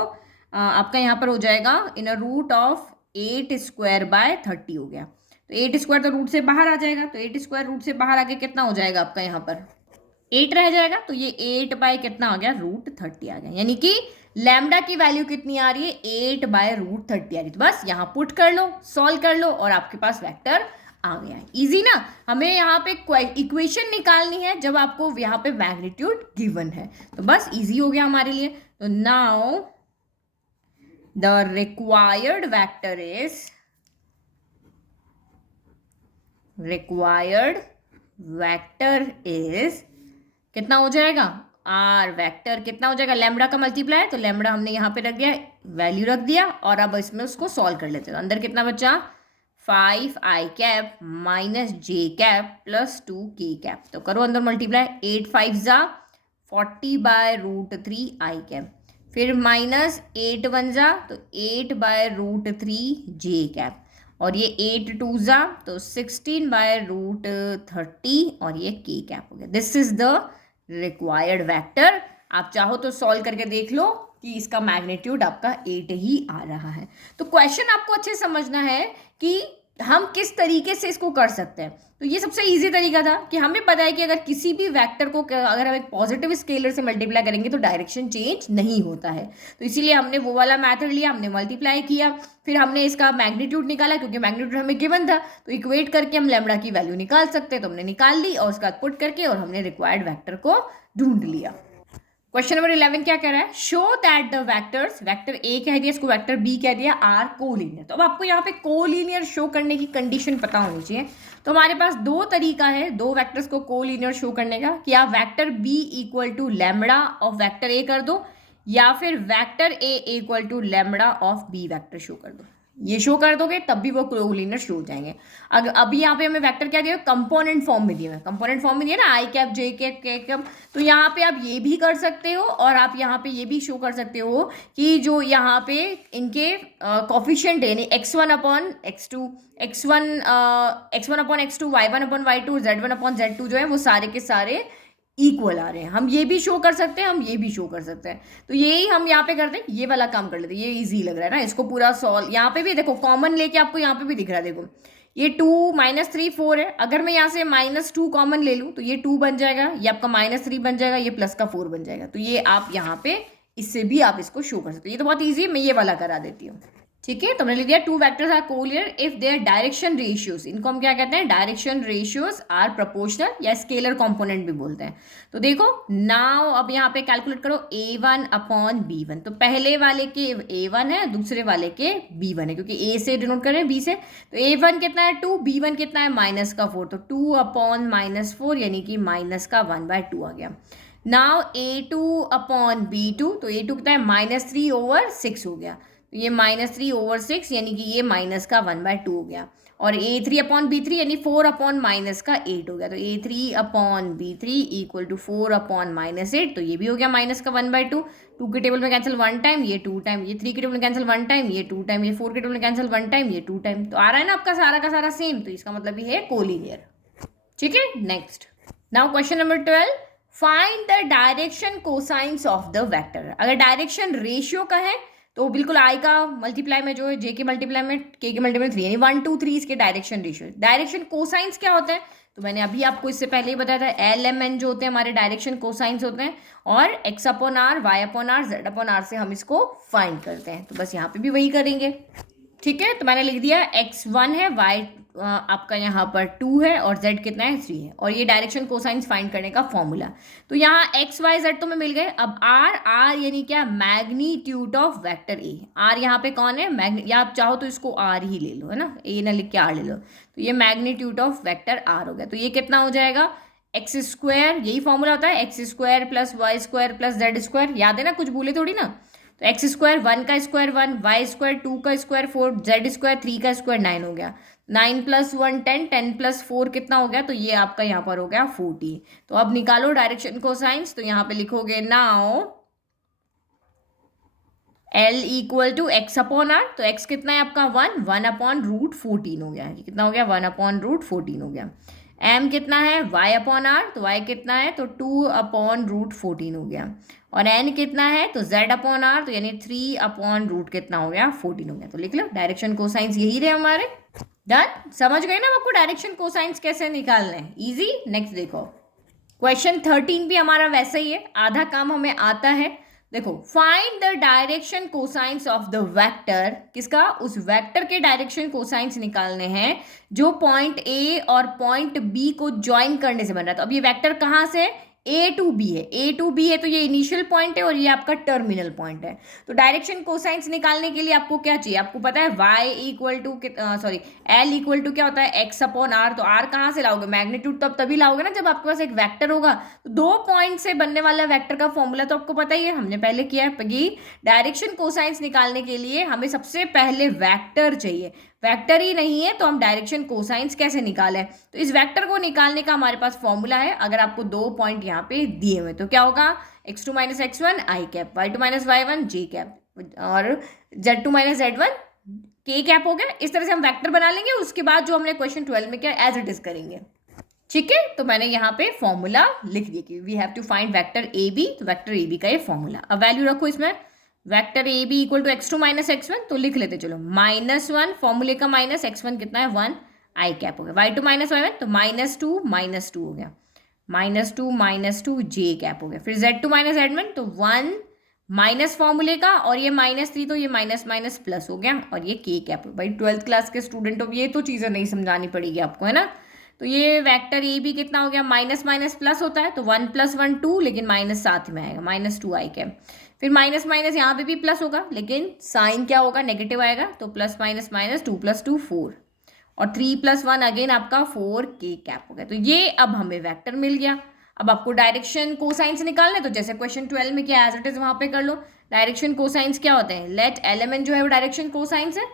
आपका यहाँ पर हो जाएगा इन रूट ऑफ 8 स्क्वायर बाय 30 हो गया। तो 8 स्क्वायर तो रूट से बाहर आ जाएगा, तो 8 स्क्वायर रूट से बाहर आके कितना हो जाएगा आपका यहाँ पर 8 रह जाएगा। तो ये 8 बाय कितना आ गया, रूट 30 आ गया, यानी कि लैम्बडा की वैल्यू कितनी आ रही है, 8 बाय रूट 30 आ रही है। तो बस यहाँ पुट कर लो, सॉल्व कर लो और आपके पास वेक्टर आ गया है। इजी ना। हमें यहाँ पे इक्वेशन निकालनी है जब आपको यहाँ पे मैग्नीट्यूड गिवन है, तो बस इजी हो गया हमारे लिए। तो now the required vector is, required vector is कितना हो जाएगा, आर वेक्टर कितना हो जाएगा, लैम्बडा का मल्टीप्लाई, तो लैम्बडा हमने यहाँ पे रख दिया, वैल्यू रख दिया और अब इसमें उसको सॉल्व कर लेते हैं। अंदर कितना बचा, 5 आई कैप माइनस जे कैप प्लस 2 के कैप। तो करो अंदर मल्टीप्लाई, 8 5 जा 40 बाय रूट 3 आई कैप, फिर माइनस 8 बन जा तो 8/√3 जे कैप, और ये 8 टू जा तो 16/√30 और ये के कैप हो गया। This is the required vector. आप चाहो तो सॉल्व करके देख लो कि इसका मैग्नीट्यूड आपका 8 ही आ रहा है। तो क्वेश्चन आपको अच्छे समझना है कि हम किस तरीके से इसको कर सकते हैं। तो ये सबसे इजी तरीका था कि हमें पता है कि अगर किसी भी वेक्टर को अगर हम एक पॉजिटिव स्केलर से मल्टीप्लाई करेंगे तो डायरेक्शन चेंज नहीं होता है, तो इसीलिए हमने वो वाला मेथड लिया, हमने मल्टीप्लाई किया, फिर हमने इसका मैग्नीट्यूड निकाला क्योंकि मैग्नीट्यूड हमें गिवन था, तो इक्वेट करके हम लैम्बडा की वैल्यू निकाल सकते हैं, तो हमने निकाल ली और उसका पुट करके और हमने रिक्वायर्ड वेक्टर को ढूंढ लिया। क्वेश्चन नंबर 11 क्या कह रहा है, show that the vectors, vector ए कह दिया, इसको वेक्टर बी कह दिया, आर कोलिनियर। तो अब आपको यहाँ पे कोलिनियर शो करने की कंडीशन पता होनी चाहिए। तो हमारे पास दो तरीका है दो वेक्टर्स को कोलिनियर शो करने का, कि आप vector B equal to lambda of vector A कर दो, या फिर vector A equal to lambda of B vector show कर दो। ये शो कर दोगे तब भी वो कोलिनियर शो हो जाएंगे। अगर अभी यहाँ पे हमें वेक्टर क्या दिया, कंपोनेंट फॉर्म में दिया है, कंपोनेंट फॉर्म में दिया ना, आई कैप जे कैप के कैप, तो यहाँ पे आप ये भी कर सकते हो और आप यहाँ पे ये भी शो कर सकते हो कि जो यहाँ पे इनके कॉफिशिएंट है, यानी x1/x2, x1/x2, y1/y2, z1/z2 जो है वो सारे के सारे इक्वल आ रहे हैं। हम ये भी शो कर सकते हैं, हम ये भी शो कर सकते हैं। तो यही हम यहाँ पे करते हैं, ये वाला काम कर लेते हैं, ये इजी लग रहा है ना, इसको पूरा सॉल्व। यहाँ पे भी देखो कॉमन लेके आपको यहाँ पे भी दिख रहा है, देखो ये 2 -3 4 है, अगर मैं यहाँ से -2 कॉमन ले लूँ तो ये 2 बन जाएगा, ये आपका -3 बन जाएगा, ये प्लस का 4 बन जाएगा। तो ये आप यहाँ पे इससे भी आप इसको शो कर सकते हो। ये तो बहुत ईजी है, मैं ये वाला करा देती हूँ। ठीक है, तो हमने लिख दिया two vectors are collinear if their direction ratios, इनको हम क्या कहते हैं, डायरेक्शन रेशियोज आर प्रोपोर्शनल या स्केलर कंपोनेंट भी बोलते हैं। तो देखो नाउ अब यहाँ पे कैलकुलेट करो a1/b1, तो पहले वाले के a1 है, दूसरे वाले के b1 है, क्योंकि a से डिनोट कर रहे हैं b से। तो a1 कितना है 2, b1 कितना है -4, तो 2/-4 यानी कि -1/2 आ गया। नाउ a2/b2, तो a2 कितना है -3/6 हो गया, तो ये -3/6 यानी कि ये -1/2 हो गया। और a3/b3 यानी 4/-8 हो गया, तो a3/b3 इक्वल टू 4/-8, तो ये भी हो गया -1/2। 2 के टेबल में कैंसिल 1 टाइम, ये 2 टाइम, ये 3 के टेबल में कैंसिल 1 टाइम, ये 2 टाइम, ये 4 के टेबल में कैंसिल 1 टाइम, ये 2 टाइम। तो आ रहा है ना आपका सारा का सारा सेम, तो इसका मतलब ये है कोलिनियर। ठीक है, next now question number 12, find the direction cosines of the vector. अगर डायरेक्शन रेशियो का है तो बिल्कुल आई का मल्टीप्लाई में जो है जे के मल्टीप्लाई में के मल्टीप्लाई में 3, यानी 1 2 3 इसके डायरेक्शन रेशियो। डायरेक्शन कोसाइंस क्या होता है, तो मैंने अभी आपको इससे पहले ही बताया था, LMN जो होते हैं हमारे डायरेक्शन कोसाइंस होते हैं, और x/r, y/r, z/r से हम इसको फाइंड करते हैं। तो बस यहाँ पे भी वही करेंगे। ठीक है, तो मैंने लिख दिया x1 है, y आपका यहाँ पर 2 है और z कितना है 3 है, और ये डायरेक्शन कोसाइंस फाइंड करने का फॉर्मूला। तो यहाँ x y z तो में मिल गए। अब r यानी क्या, magnitude of vector A. r यहाँ पे कौन है, या आप चाहो तो इसको r ही ले लो, है ना, a ना लिख के r ले लो। तो ये मैग्नीट्यूड ऑफ वेक्टर r हो गया। तो ये कितना हो जाएगा, x², यही फॉर्मूला होता है, x² + y² + z², याद है ना, कुछ भूले थोड़ी ना। तो x², 1 का स्क्वायर 1, y², 2 का स्क्वायर 4, z², 3 का स्क्वायर 9 हो गया, 9 + 1 10, 10 + 4 कितना हो गया, तो ये आपका यहाँ पर हो गया 40। तो अब निकालो डायरेक्शन कोसाइंस, तो यहाँ पे लिखोगे नाउ L = x/r, तो x कितना है आपका 1/√14 हो गया, कितना हो गया 1/√14 हो गया। m कितना है y/r, तो y कितना है, तो 2/√14 हो गया। और n कितना है, तो z/r, तो यानी 3/√ कितना हो गया 14 हो गया। तो लिख लो डायरेक्शन कोसाइंस यही रहे हमारे। डन, समझ गए ना आपको डायरेक्शन कोसाइंस कैसे निकालना है, इजी। नेक्स्ट देखो क्वेश्चन 13 भी हमारा वैसा ही है, आधा काम हमें आता है। देखो find the direction cosines of the vector, किसका, उस वेक्टर के डायरेक्शन कोसाइंस निकालने हैं जो पॉइंट ए और पॉइंट बी को ज्वाइन करने से बन रहा है। तो अब ये वेक्टर कहाँ से है, A to B है, A to B है, तो ये इनिशियल पॉइंट है और ये आपका टर्मिनल पॉइंट है। तो डायरेक्शन कोसाइंस निकालने के लिए आपको क्या चाहिए, आपको पता है L इक्वल टू क्या होता है, x/r। तो r कहाँ से लाओगे, मैग्नीट्यूड तो अब तभी लाओगे ना जब आपके पास एक वेक्टर होगा। तो 2 पॉइंट से बनने वाला वेक्टर का फॉर्मूला तो आपको पता ही है, हमने पहले किया है। डायरेक्शन कोसाइंस निकालने के लिए हमें सबसे पहले वेक्टर चाहिए। वेक्टर ही नहीं है तो हम डायरेक्शन कोसाइंस कैसे निकालें? तो इस वेक्टर को निकालने का हमारे पास फॉर्मूला है। अगर आपको 2 पॉइंट यहाँ पे दिए हुए तो क्या होगा, x2 माइनस x1 आई कैप, y2 माइनस y1 जे कैप और z2 माइनस z1 के कैप हो गया। इस तरह से हम वेक्टर बना लेंगे, उसके बाद जो हमने क्वेश्चन 12 में किया एज इट इज करेंगे। ठीक है, तो मैंने यहाँ पे फॉर्मूला लिख दिया कि we have to find vector A B, तो वेक्टर ए बी का ये फॉर्मूला। अब वैल्यू रखो इसमें, vector A B equal to x2 minus x1, तो लिख लेते चलो -1 फॉर्मूले का माइनस x1 कितना है 1 आई कैप हो गया, y2 माइनस y1 तो -2 हो गया, -2 जे कैप हो गया, फिर z2 माइनस z1 तो 1 माइनस फॉर्मूले का और ये -3 तो ये माइनस माइनस प्लस हो गया और ये के कैप। भाई 12th क्लास के स्टूडेंट हो, ये तो चीज़ें नहीं समझानी पड़ेगी आपको, है ना। तो ये वेक्टर ए बी कितना हो गया, माइनस माइनस प्लस होता है तो 1 + 1 2, लेकिन माइनस साथ में आएगा -2 आई कैप। फिर माइनस माइनस यहाँ पे भी प्लस होगा, लेकिन साइन क्या होगा, नेगेटिव आएगा, तो प्लस माइनस माइनस 2 + 2 4 और 3 + 1 अगेन आपका 4 के कैप हो गया। तो ये अब हमें वेक्टर मिल गया। अब आपको डायरेक्शन कोसाइंस निकालना है, तो जैसे क्वेश्चन 12 में क्या एज इट इज वहाँ पे कर लो। डायरेक्शन कोसाइंस क्या होते हैं, लेट एलिमेंट जो है वो डायरेक्शन कोसाइंस है।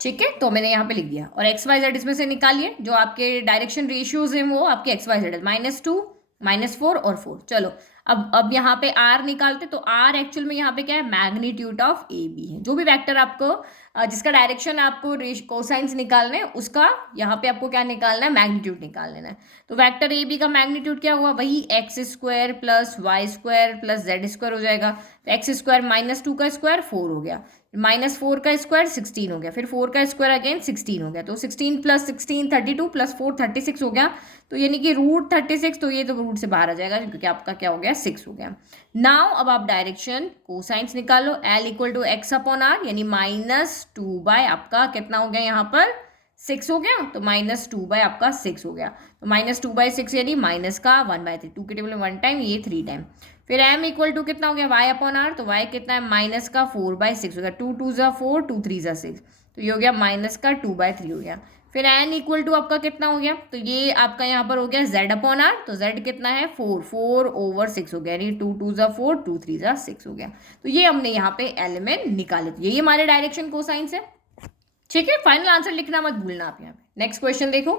ठीक है, तो मैंने यहाँ पे लिख दिया और एक्स वाई जेड इसमें से निकालिए, जो आपके डायरेक्शन रेशियोज हैं वो आपके एक्स वाई जेड है, -2 -4 और 4। चलो अब यहाँ पे आर निकालते, तो आर एक्चुअल में यहाँ पे क्या है, मैग्नीट्यूड ऑफ ए बी है। जो भी वेक्टर आपको जिसका डायरेक्शन आपको कोसाइंस निकालना है, उसका यहाँ पे आपको क्या निकालना है, मैग्नीट्यूड निकाल लेना है। तो वेक्टर ए बी का मैग्नीट्यूड क्या हुआ, वही x² + y² + z² हो जाएगा। तो x² -2 का स्क्वायर 4 हो गया, -4 का स्क्वायर 16 हो गया, फिर 4 का स्क्वायर अगेन 16 हो गया, तो 16 + 16 32 + 4 36 हो गया। तो यानी कि √36, तो ये तो रूट से बाहर आ जाएगा क्योंकि आपका क्या हो गया 6 हो गया। नाउ अब आप डायरेक्शन कोसाइंस निकालो, L = x/r यानी -2 आपका कितना हो गया, यहाँ पर 6 हो गया, तो -2 आपका 6 हो गया। तो -2/6 यानी माइनस का 1/3, 2 के टेबल में 1 टाइम, ये 3 टाइम। फिर m = कितना हो गया, y/r, तो y कितना है, माइनस का 4/6 हो गया, 2 2 ज़ा 4 2 3 ज़ा 6, तो ये हो गया माइनस का 2/3 हो गया। फिर n = आपका कितना हो गया, तो ये आपका यहाँ पर हो गया z/r, तो z कितना है 4/6 हो गया, यानी 2 2 ज़ा 4 2 3 ज़ा 6 हो गया। तो ये हमने यहाँ पे एलिमेंट निकाले, तो यही हमारे डायरेक्शन कोसाइंस है। ठीक है, फाइनल आंसर लिखना मत भूलना आप यहाँ पे। नेक्स्ट क्वेश्चन देखो,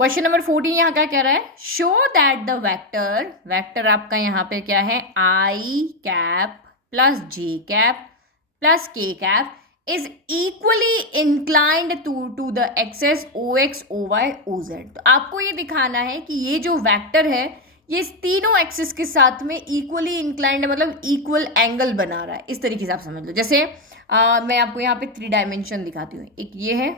क्वेश्चन नंबर 14 यहाँ क्या कह रहा है, शो दैट द वेक्टर आपका यहाँ पे क्या है, आई cap + J cap + K cap is equally inclined to the axes OX OY OZ। तो आपको ये दिखाना है कि ये जो वेक्टर है ये इस तीनों एक्सिस के साथ में इक्वली इंक्लाइंड है, मतलब इक्वल एंगल बना रहा है। इस तरीके से आप समझ लो। जैसे मैं आपको यहाँ पे 3 डायमेंशन दिखाती हूँ। एक ये है,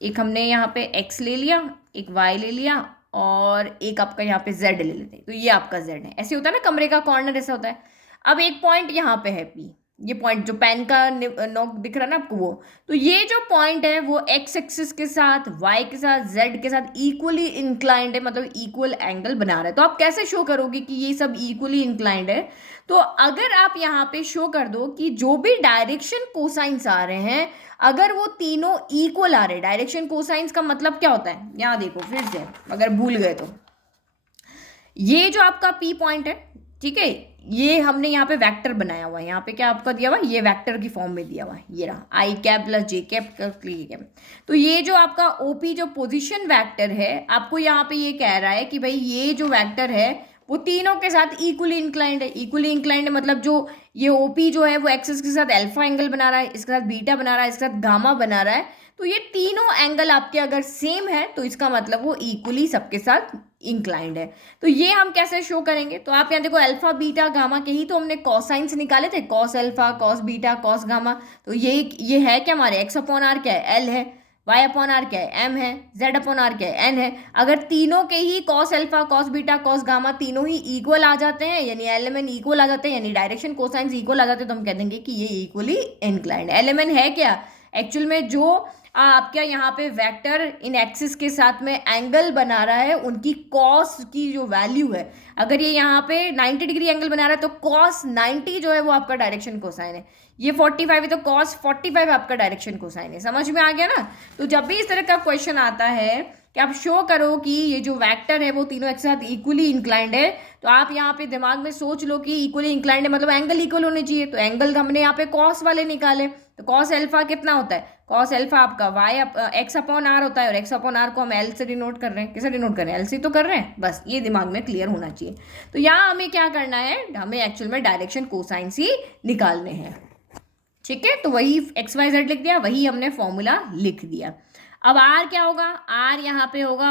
एक हमने यहाँ पे x ले लिया, एक y ले लिया और एक आपका यहाँ पे z ले लेते हैं, तो ये आपका z है। ऐसे होता है ना, कमरे का कॉर्नर ऐसा होता है। अब एक पॉइंट यहाँ पे है P, ये पॉइंट जो पेन का नोक दिख रहा है ना आपको, वो तो ये जो पॉइंट है वो x एक्सिस के साथ, y के साथ, z के साथ इक्वली इंक्लाइंड है, मतलब इक्वल एंगल बना रहा है। तो आप कैसे शो करोगे कि ये सब इक्वली इंक्लाइंड है, तो अगर आप यहाँ पे शो कर दो कि जो भी डायरेक्शन कोसाइंस आ रहे हैं, अगर वो तीनों इक्वल आ रहे हैं। डायरेक्शन कोसाइंस का मतलब क्या होता है, यहाँ देखो फिर से, अगर भूल गए तो ये जो आपका P पॉइंट है, ठीक है, ये हमने यहाँ पे वेक्टर बनाया हुआ है। यहाँ पे क्या आपका दिया हुआ है, ये वेक्टर की फॉर्म में दिया हुआ है, ये रहा आई कैप + जे कैप के कैप। तो ये जो आपका OP जो पोजीशन वेक्टर है, आपको यहाँ पे ये कह रहा है कि भाई ये जो वेक्टर है वो तीनों के साथ इक्वली इंक्लाइंड है। इक्वली इंक्लाइंड मतलब जो ये OP जो है वो एक्सिस के साथ अल्फा एंगल बना रहा है, इसके साथ बीटा बना रहा है, इसके साथ गामा बना रहा है। तो ये तीनों एंगल आपके अगर सेम है तो इसका मतलब वो इक्वली सबके साथ इंक्लाइंड है। तो ये हम कैसे शो करेंगे, तो आप यहाँ देखो अल्फा बीटा गामा के ही तो हमने कॉसाइंस निकाले थे, cos alpha cos beta cos gamma. तो ये है क्या हमारे x/r क्या है, L है, y/r क्या है, M है, z/r क्या है, N है। अगर तीनों के ही cos alpha cos beta cos gamma तीनों ही इक्वल आ जाते हैं, यानी एलिमेंट इक्वल आ जाते हैं, यानी डायरेक्शन कोसाइंस इक्वल आ जाते हैं, तो हम कह देंगे कि ये इक्वली इंक्लाइंड। एलिमेंट है क्या एक्चुअल में, जो आपका यहाँ पे वेक्टर इन एक्सिस के साथ में एंगल बना रहा है, उनकी कॉस की जो वैल्यू है, अगर ये यहाँ पे 90 डिग्री एंगल बना रहा है तो cos 90 जो है वो आपका डायरेक्शन कोसाइन है। ये 45 है तो cos 45 आपका डायरेक्शन कोसाइन है। समझ में आ गया ना। तो जब भी इस तरह का क्वेश्चन आता है कि आप शो करो कि ये जो वेक्टर है वो तीनों एक साथ इक्वली इंक्लाइंड है। तो आप यहाँ पे दिमाग में सोच लो कि इक्वली इंक्लाइंड है मतलब एंगल इक्वल होने चाहिए। तो एंगल हमने यहाँ पे कॉस वाले निकाले, तो कॉस एल्फा कितना होता है, कॉस एल्फा आपका वाई एक्स अपॉन आर होता है, और एक्स अपॉन आर को हम एल से डिनोट कर रहे हैं। किसे डिनोट कर रहे हैं, एल से तो कर रहे हैं। बस ये दिमाग में क्लियर होना चाहिए। तो यहाँ हमें क्या करना है, हमें एक्चुअल में डायरेक्शन कोसाइंस ही निकालने हैं। ठीक है, तो वही एक्स वाई जेड लिख दिया, वही हमने फॉर्मूला लिख दिया। अब आर क्या होगा, आर यहाँ पे होगा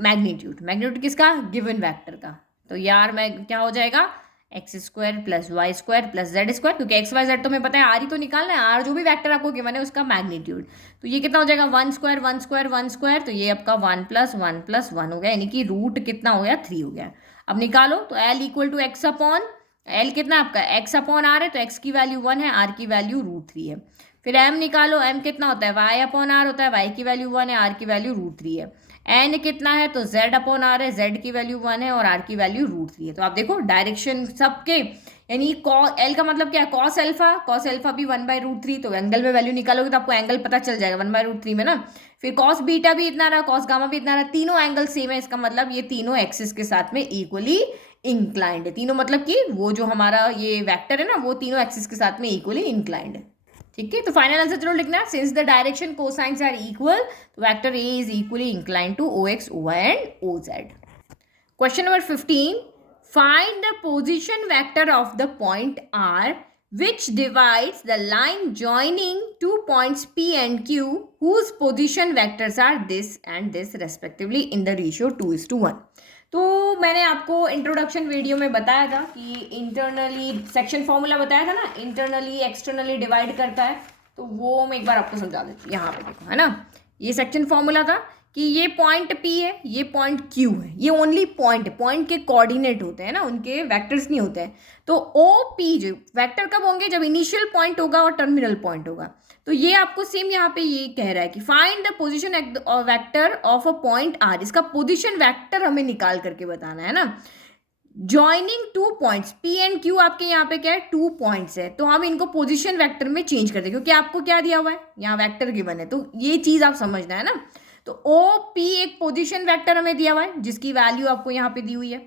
मैग्नीट्यूड, मैग्नीट्यूड किसका, गिवन वेक्टर का। तो यार मैं क्या हो जाएगा, X square plus Y square plus Z square, क्योंकि एक्स वाई जेड तो हमें पता है, आर ही तो निकालना है, आर जो भी वेक्टर आपको गिवन है उसका मैग्नीट्यूड। तो ये कितना हो जाएगा, one square one square one square, तो ये आपका वन प्लस वन हो गया, यानी कि रूट कितना हो गया, 3 हो गया। अब निकालो, तो L equal to X upon L कितना आपका एक्स अपॉन आर है, तो एक्स की वैल्यू 1 है, आर की वैल्यू √3 है। फिर एम निकालो, एम कितना होता है, वाई अपॉन आर होता है, वाई की वैल्यू 1 है, आर की वैल्यू √3 है। एन कितना है, तो जेड अपॉन आर है, जेड की वैल्यू 1 है और आर की वैल्यू √3 है। तो आप देखो डायरेक्शन सबके, यानी एल का मतलब क्या है, कॉस एल्फा, कॉस एल्फा भी 1/√3, तो एंगल में वैल्यू निकालोगे तो आपको एंगल पता चल जाएगा 1/√3 में ना। फिर कॉस बीटा भी इतना रहा, कॉस गामा भी इतना रहा, तीनों एंगल सेम है, इसका मतलब ये तीनों एक्सिस के साथ में इक्वली इंक्लाइंड है। तीनों मतलब कि वो जो हमारा ये वेक्टर है ना, वो तीनों एक्सिस के साथ में इक्वली इंक्लाइंड है। ठीक है, तो फाइनल आंसर चलो लिखना है, since the direction cosines are equal, तो vector A is equally inclined to O X, O Y and O Z. Question number 15, find the position vector of the point R which divides the line joining two points P and Q whose position vectors are this and this respectively in the ratio 2:1। तो मैंने आपको इंट्रोडक्शन वीडियो में बताया था कि इंटरनली सेक्शन फॉर्मूला बताया था ना, इंटरनली एक्सटर्नली डिवाइड करता है, तो वो मैं एक बार आपको समझा देती हूँ। यहाँ पे देखो है ना, ये सेक्शन फॉर्मूला था कि ये पॉइंट P है, ये पॉइंट Q है, ये ओनली पॉइंट है, पॉइंट के कोऑर्डिनेट होते हैं ना, उनके वेक्टर्स नहीं होते हैं। तो OP जो वेक्टर कब होंगे, जब इनिशियल पॉइंट होगा और टर्मिनल पॉइंट होगा। तो ये आपको सेम यहाँ पे ये कह रहा है कि find the position vector of a point R, इसका पोजीशन वेक्टर हमें निकाल करके बताना है ना। Joining two points P and Q, आपके यहाँ पे क्या है, 2 पॉइंट्स है, तो हम इनको पोजीशन वेक्टर में चेंज कर दें, क्योंकि आपको क्या दिया हुआ है, यहाँ वेक्टर गिवन है, तो ये चीज़ आप समझना है ना। तो OP एक पोजीशन वेक्टर हमें दिया हुआ है, जिसकी वैल्यू आपको यहाँ पे दी हुई है।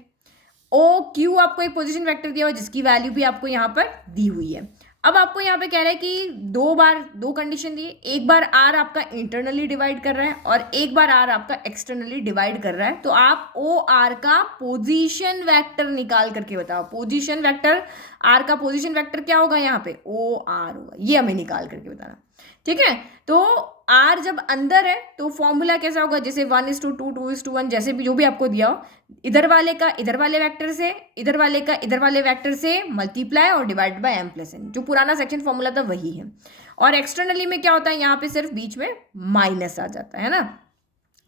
OQ आपको एक पोजीशन वेक्टर दिया हुआ है, जिसकी वैल्यू भी आपको यहाँ पर दी हुई है। अब आपको यहाँ पे कह रहा है कि दो कंडीशन दी है, एक बार R आपका इंटरनली डिवाइड कर रहा है और एक बार R आपका एक्सटर्नली डिवाइड कर रहा है। तो आप OR का पोजीशन वेक्टर निकाल करके बताओ, पोजीशन वेक्टर R का पोजीशन वेक्टर क्या होगा, यहाँ पे OR होगा, ये हमें निकाल करके बताना। ठीक है, तो R जब अंदर है तो फॉर्मूला कैसा होगा, जैसे 1:2, 2:1, जैसे भी जो भी आपको दिया हो, इधर वाले का इधर वाले वेक्टर से, इधर वाले का इधर वाले वेक्टर से मल्टीप्लाई और डिवाइड बाय m+n, जो पुराना सेक्शन फॉर्मूला था वही है। और एक्सटर्नली में क्या होता है, यहाँ पे सिर्फ बीच में माइनस आ जाता है ना।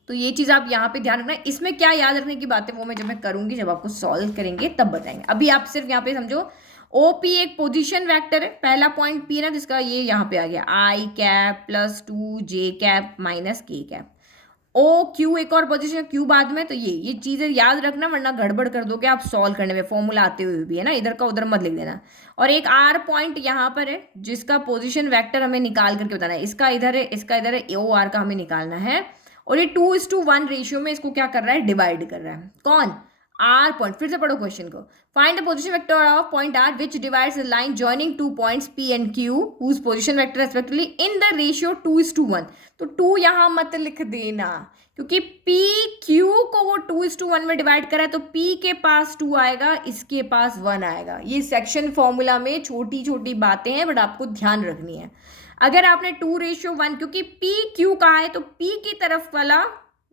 तो ये चीज़ आप यहाँ पे ध्यान रखना है। इसमें क्या याद रखने की बात है वो मैं करूँगी जब आपको सॉल्व करेंगे तब बताएंगे। अभी आप सिर्फ यहाँ पे समझो, OP एक पोजीशन वेक्टर है, पहला पॉइंट P ना, जिसका ये यहाँ पे आ गया I cap plus 2J cap minus K cap. OQ एक और पोजीशन, Q बाद में, तो ये चीज़ें याद रखना, वरना गड़बड़ कर दोगे आप सॉल्व करने में, फॉर्मूला आते हुए भी है ना, इधर का उधर मत लिख देना। और एक R पॉइंट यहाँ पर है, जिसका पोजीशन वेक्टर हमें निकाल करके बताना है, इसका इधर है, इसका इधर है, OR का हमें निकालना है। और ये 2:1 रेशियो में इसको क्या कर रहा है, डिवाइड कर रहा है, कौन, R पॉइंट। फिर से पढ़ो क्वेश्चन को, find the position vector of point R which divides the line joining two points P and Q whose position vector respectively in the ratio 2:1। तो 2 यहाँ मत लिख देना, क्योंकि P Q को वो 2:1 में डिवाइड करा है, तो P के पास 2 आएगा, इसके पास 1 आएगा। ये सेक्शन फॉर्मूला में छोटी छोटी बातें हैं, बट आपको ध्यान रखनी है। अगर आपने 2:1, क्योंकि P Q कहा है, तो P की तरफ वाला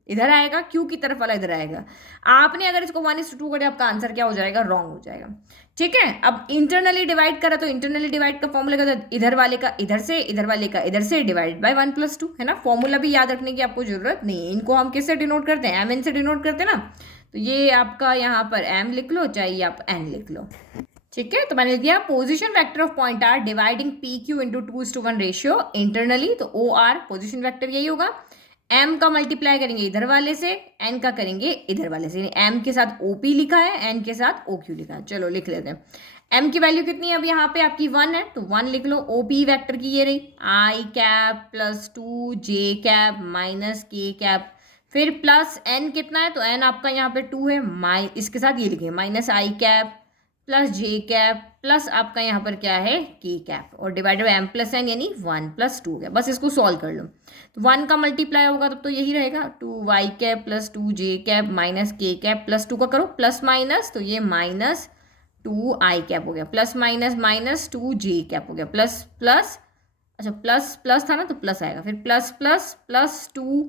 इधर आएगा, Q की तरफ वाला इधर आएगा। आपने अगर इसको 1:2 कर दिया, आपका आंसर क्या हो जाएगा, रॉन्ग हो जाएगा। ठीक है, अब इंटरनली डिवाइड करा, तो इंटरनली डिवाइड का फॉर्मूला क्या था, इधर वाले का इधर से, इधर वाले का इधर से, डिवाइड बाय 1+2 है ना। फॉर्मूला भी याद रखने की आपको जरूरत नहीं है, इनको हम किससे डिनोट करते हैं, MN से डिनोट करते हैं ना। तो ये आपका यहाँ पर M लिख लो, चाहे आप N लिख लो। ठीक है, तो मैंने लिख दिया position vector of point R dividing PQ into 2:1 ratio internally, तो OR पोजीशन वेक्टर यही होगा। M का मल्टीप्लाई करेंगे इधर वाले से, N का करेंगे इधर वाले से, M के साथ OP लिखा है, N के साथ OQ लिखा है। चलो लिख लेते हैं, M की वैल्यू कितनी है, अब यहाँ पे आपकी 1 है, तो 1 लिख लो। OP वेक्टर की ये रही, I cap plus 2J cap minus K cap, फिर प्लस n कितना है, तो n आपका यहाँ पे 2 है, इसके साथ ये लिखेंगे minus I cap plus J cap plus आपका यहाँ पर क्या है के कैप, और divided by m plus n यानी 1 प्लस 2 हो गया। बस इसको सॉल्व कर लो, तो 1 का मल्टीप्लाई होगा तब तो यही रहेगा 2 Y cap plus 2 J cap minus के कैप प्लस 2 का करो प्लस माइनस, तो ये माइनस 2 आई कैप हो गया plus minus minus 2 J cap हो गया प्लस प्लस, अच्छा प्लस प्लस था ना तो प्लस आएगा, फिर प्लस प्लस प्लस 2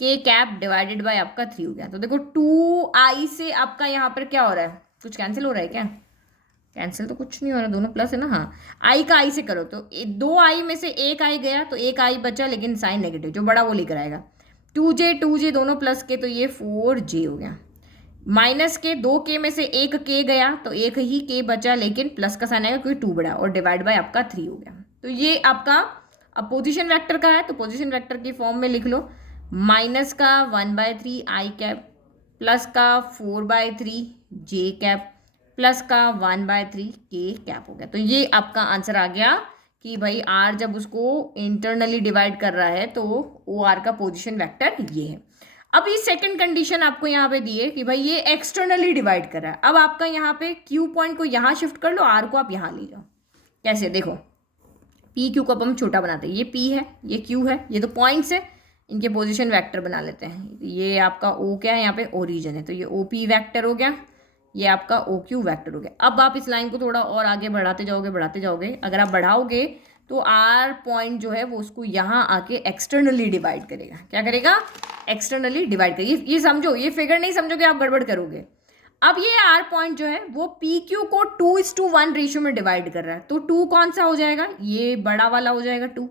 के कैप डिवाइडेड बाय आपका 3 हो गया। तो देखो 2i से आपका यहाँ पर क्या हो रहा है, कुछ कैंसिल हो रहा है क्या? कैंसिल तो कुछ नहीं हो रहा, दोनों प्लस है ना। हाँ, आई का आई से करो तो 2i में से एक आई गया तो एक आई बचा, लेकिन साइन नेगेटिव, जो बड़ा वो लेकर आएगा। 2j दोनों प्लस के, तो ये 4j हो गया। माइनस के 2k में से एक k गया तो एक ही k बचा, लेकिन प्लस का साइन आएगा क्योंकि 2 बड़ा, और डिवाइड बाय आपका 3 हो गया। तो ये आपका अब पोजीशन वेक्टर का है, तो पोजीशन वेक्टर की फॉर्म में लिख लो माइनस का 1/3 आई कैप प्लस का 4/3 जे कैप प्लस का 1/3 के कैप हो गया। तो ये आपका आंसर आ गया कि भाई आर जब उसको इंटरनली डिवाइड कर रहा है तो ओ आर का पोजीशन वेक्टर ये है। अब ये सेकंड कंडीशन आपको यहाँ पे दी है कि भाई ये एक्सटर्नली डिवाइड कर रहा है। अब आपका यहाँ पे क्यू पॉइंट को यहाँ शिफ्ट कर लो, आर को आप यहाँ ले जाओ। कैसे, देखो पी क्यू को अब हम छोटा बनाते हैं, ये पी है ये क्यू है, ये तो पॉइंट्स है, इनके पोजीशन वेक्टर बना लेते हैं। ये आपका ओ क्या है, यहाँ पे ओरिजिन है, तो ये ओ पी वैक्टर हो गया, ये आपका ओ क्यू वैक्टर हो गया। अब आप इस लाइन को थोड़ा और आगे बढ़ाते जाओगे। अगर आप बढ़ाओगे तो आर पॉइंट जो है वो उसको यहाँ आके एक्सटर्नली डिवाइड करेगा। क्या करेगा? एक्सटर्नली डिवाइड करेगा। ये समझो, ये फिगर नहीं समझोगे आप गड़बड़ करोगे। अब ये आर पॉइंट जो है वो पी क्यू को 2:1 रेशियो में डिवाइड कर रहा है, तो 2 कौन सा हो जाएगा? ये बड़ा वाला हो जाएगा 2,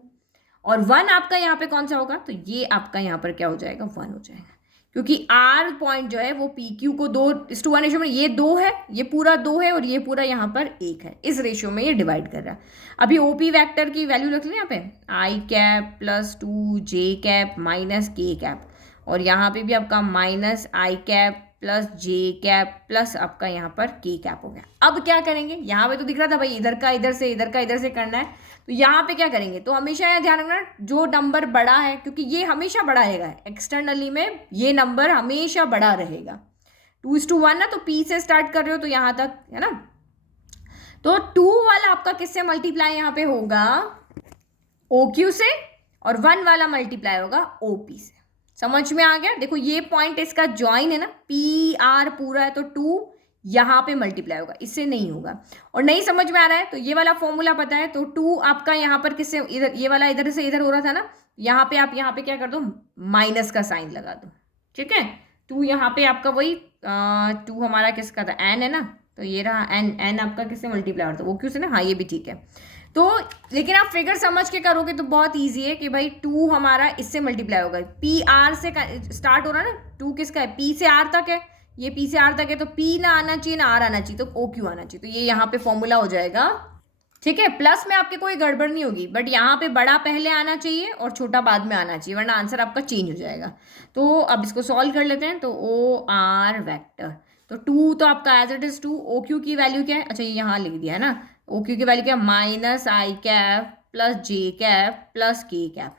और 1 आपका यहाँ पे कौन सा होगा? तो ये आपका यहाँ पर क्या हो जाएगा? 1 हो जाएगा, क्योंकि आर पॉइंट जो है वो पी क्यू को 2:1 रेशियो में, ये 2 है, ये पूरा 2 है, और ये पूरा यहाँ पर 1 है, इस रेशियो में ये डिवाइड कर रहा है। अभी ओपी वैक्टर की वैल्यू रख लें यहाँ पे, आई cap plus 2 J cap minus के कैप, और यहाँ पे भी आपका minus I cap plus J cap plus आपका यहाँ पर के कैप हो गया। अब क्या करेंगे? यहाँ पे तो दिख रहा था भाई इधर का इधर से, इधर का इधर से करना है, तो यहाँ पे क्या करेंगे? तो हमेशा यहाँ ध्यान रखना जो नंबर बड़ा है, क्योंकि ये हमेशा बड़ा रहेगा, एक्सटर्नली में ये नंबर हमेशा बड़ा रहेगा। 2:1 ना, तो पी से स्टार्ट कर रहे हो तो यहाँ तक है ना, तो 2 वाला आपका किससे मल्टीप्लाई यहाँ पे होगा? ओ क्यू से, और 1 वाला मल्टीप्लाई होगा ओ पी से। समझ में आ गया? देखो ये पॉइंट इसका ज्वाइन है ना, पी आर पूरा है, तो 2 यहाँ पे मल्टीप्लाई होगा, इससे नहीं होगा। और नहीं समझ में आ रहा है तो ये वाला फॉर्मूला पता है, तो 2 आपका यहाँ पर किससे, इधर ये वाला इधर से इधर हो रहा था ना, यहाँ पे आप यहाँ पे क्या कर दो? माइनस का साइन लगा दो, ठीक है। 2 यहाँ पे आपका वही 2 हमारा किसका था? एन है ना, तो ये रहा एन, एन आपका किससे मल्टीप्लाई हो रहा था? वो क्यों से ना, हाँ ये भी ठीक है। तो लेकिन आप फिगर समझ के करोगे तो बहुत इजी है कि भाई 2 हमारा इससे मल्टीप्लाई होगा, पी आर से स्टार्ट हो रहा है ना, 2 किसका है? पी से आर तक है, ये पी से आर तक है, तो पी ना आना चाहिए ना आर आना चाहिए, तो ओ क्यू आना चाहिए, तो ये यहाँ पे फॉर्मूला हो जाएगा, ठीक है। प्लस में आपके कोई गड़बड़ नहीं होगी, बट यहाँ पे बड़ा पहले आना चाहिए और छोटा बाद में आना चाहिए, वरना आंसर आपका चेंज हो जाएगा। तो अब इसको सॉल्व कर लेते हैं। तो ओ आर वैक्टर, तो 2 तो आपका as it is 2, O Q की वैल्यू क्या है? अच्छा ये यहाँ लिख दिया है ना, ओ क्यू की वैल्यू क्या है? Minus I cap plus J cap plus K cap,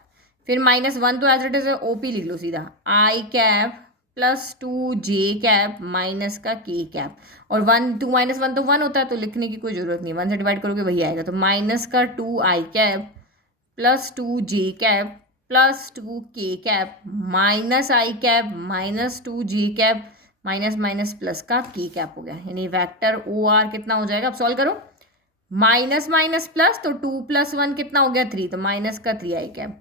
फिर -1 तो as it is O P लिख लो सीधा, I cap plus 2 J cap minus का के कैप, और 1 2 -1 तो 1 होता है, तो लिखने की कोई ज़रूरत नहीं, 1 से डिवाइड करोगे वही आएगा। तो माइनस का 2 आई cap plus 2 J cap plus 2 के cap minus I cap minus 2 J cap minus minus plus का के कैप हो गया, यानी वेक्टर ओ आर कितना हो जाएगा? अब सॉल्व करो, माइनस माइनस प्लस, तो 2 + 1 कितना हो गया? 3, तो माइनस का 3 आई कैप,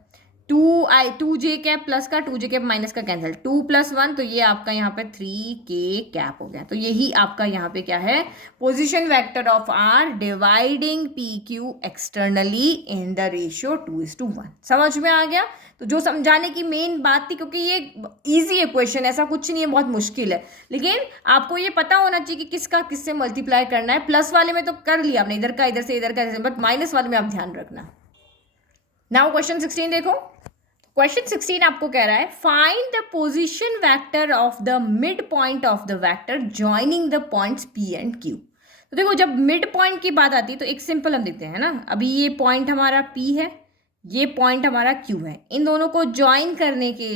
2 जे कैप प्लस का 2 जे कैप माइनस का कैंसिल, 2 + 1, तो ये आपका यहाँ पे 3 के कैप हो गया। तो यही आपका यहाँ पे क्या है? Position vector of R dividing P Q externally in the ratio 2:1। समझ में आ गया? तो जो समझाने की मेन बात थी, क्योंकि ये इजी है क्वेश्चन, ऐसा कुछ नहीं है बहुत मुश्किल है, लेकिन आपको ये पता होना चाहिए कि किसका किससे मल्टीप्लाई करना है। प्लस वाले में तो कर लिया आपने, इधर का इधर से, इधर का इधर से, बट माइनस वाले में आप ध्यान रखना। नाउ क्वेश्चन 16 देखो। क्वेश्चन 16 आपको कह रहा है find the position vector of the mid point of the vector joining the points P and Q. तो देखो जब मिड पॉइंट की बात आती है तो एक सिंपल हम देखते हैं ना, अभी ये पॉइंट हमारा पी है, ये पॉइंट हमारा क्यू है, इन दोनों को ज्वाइन करने के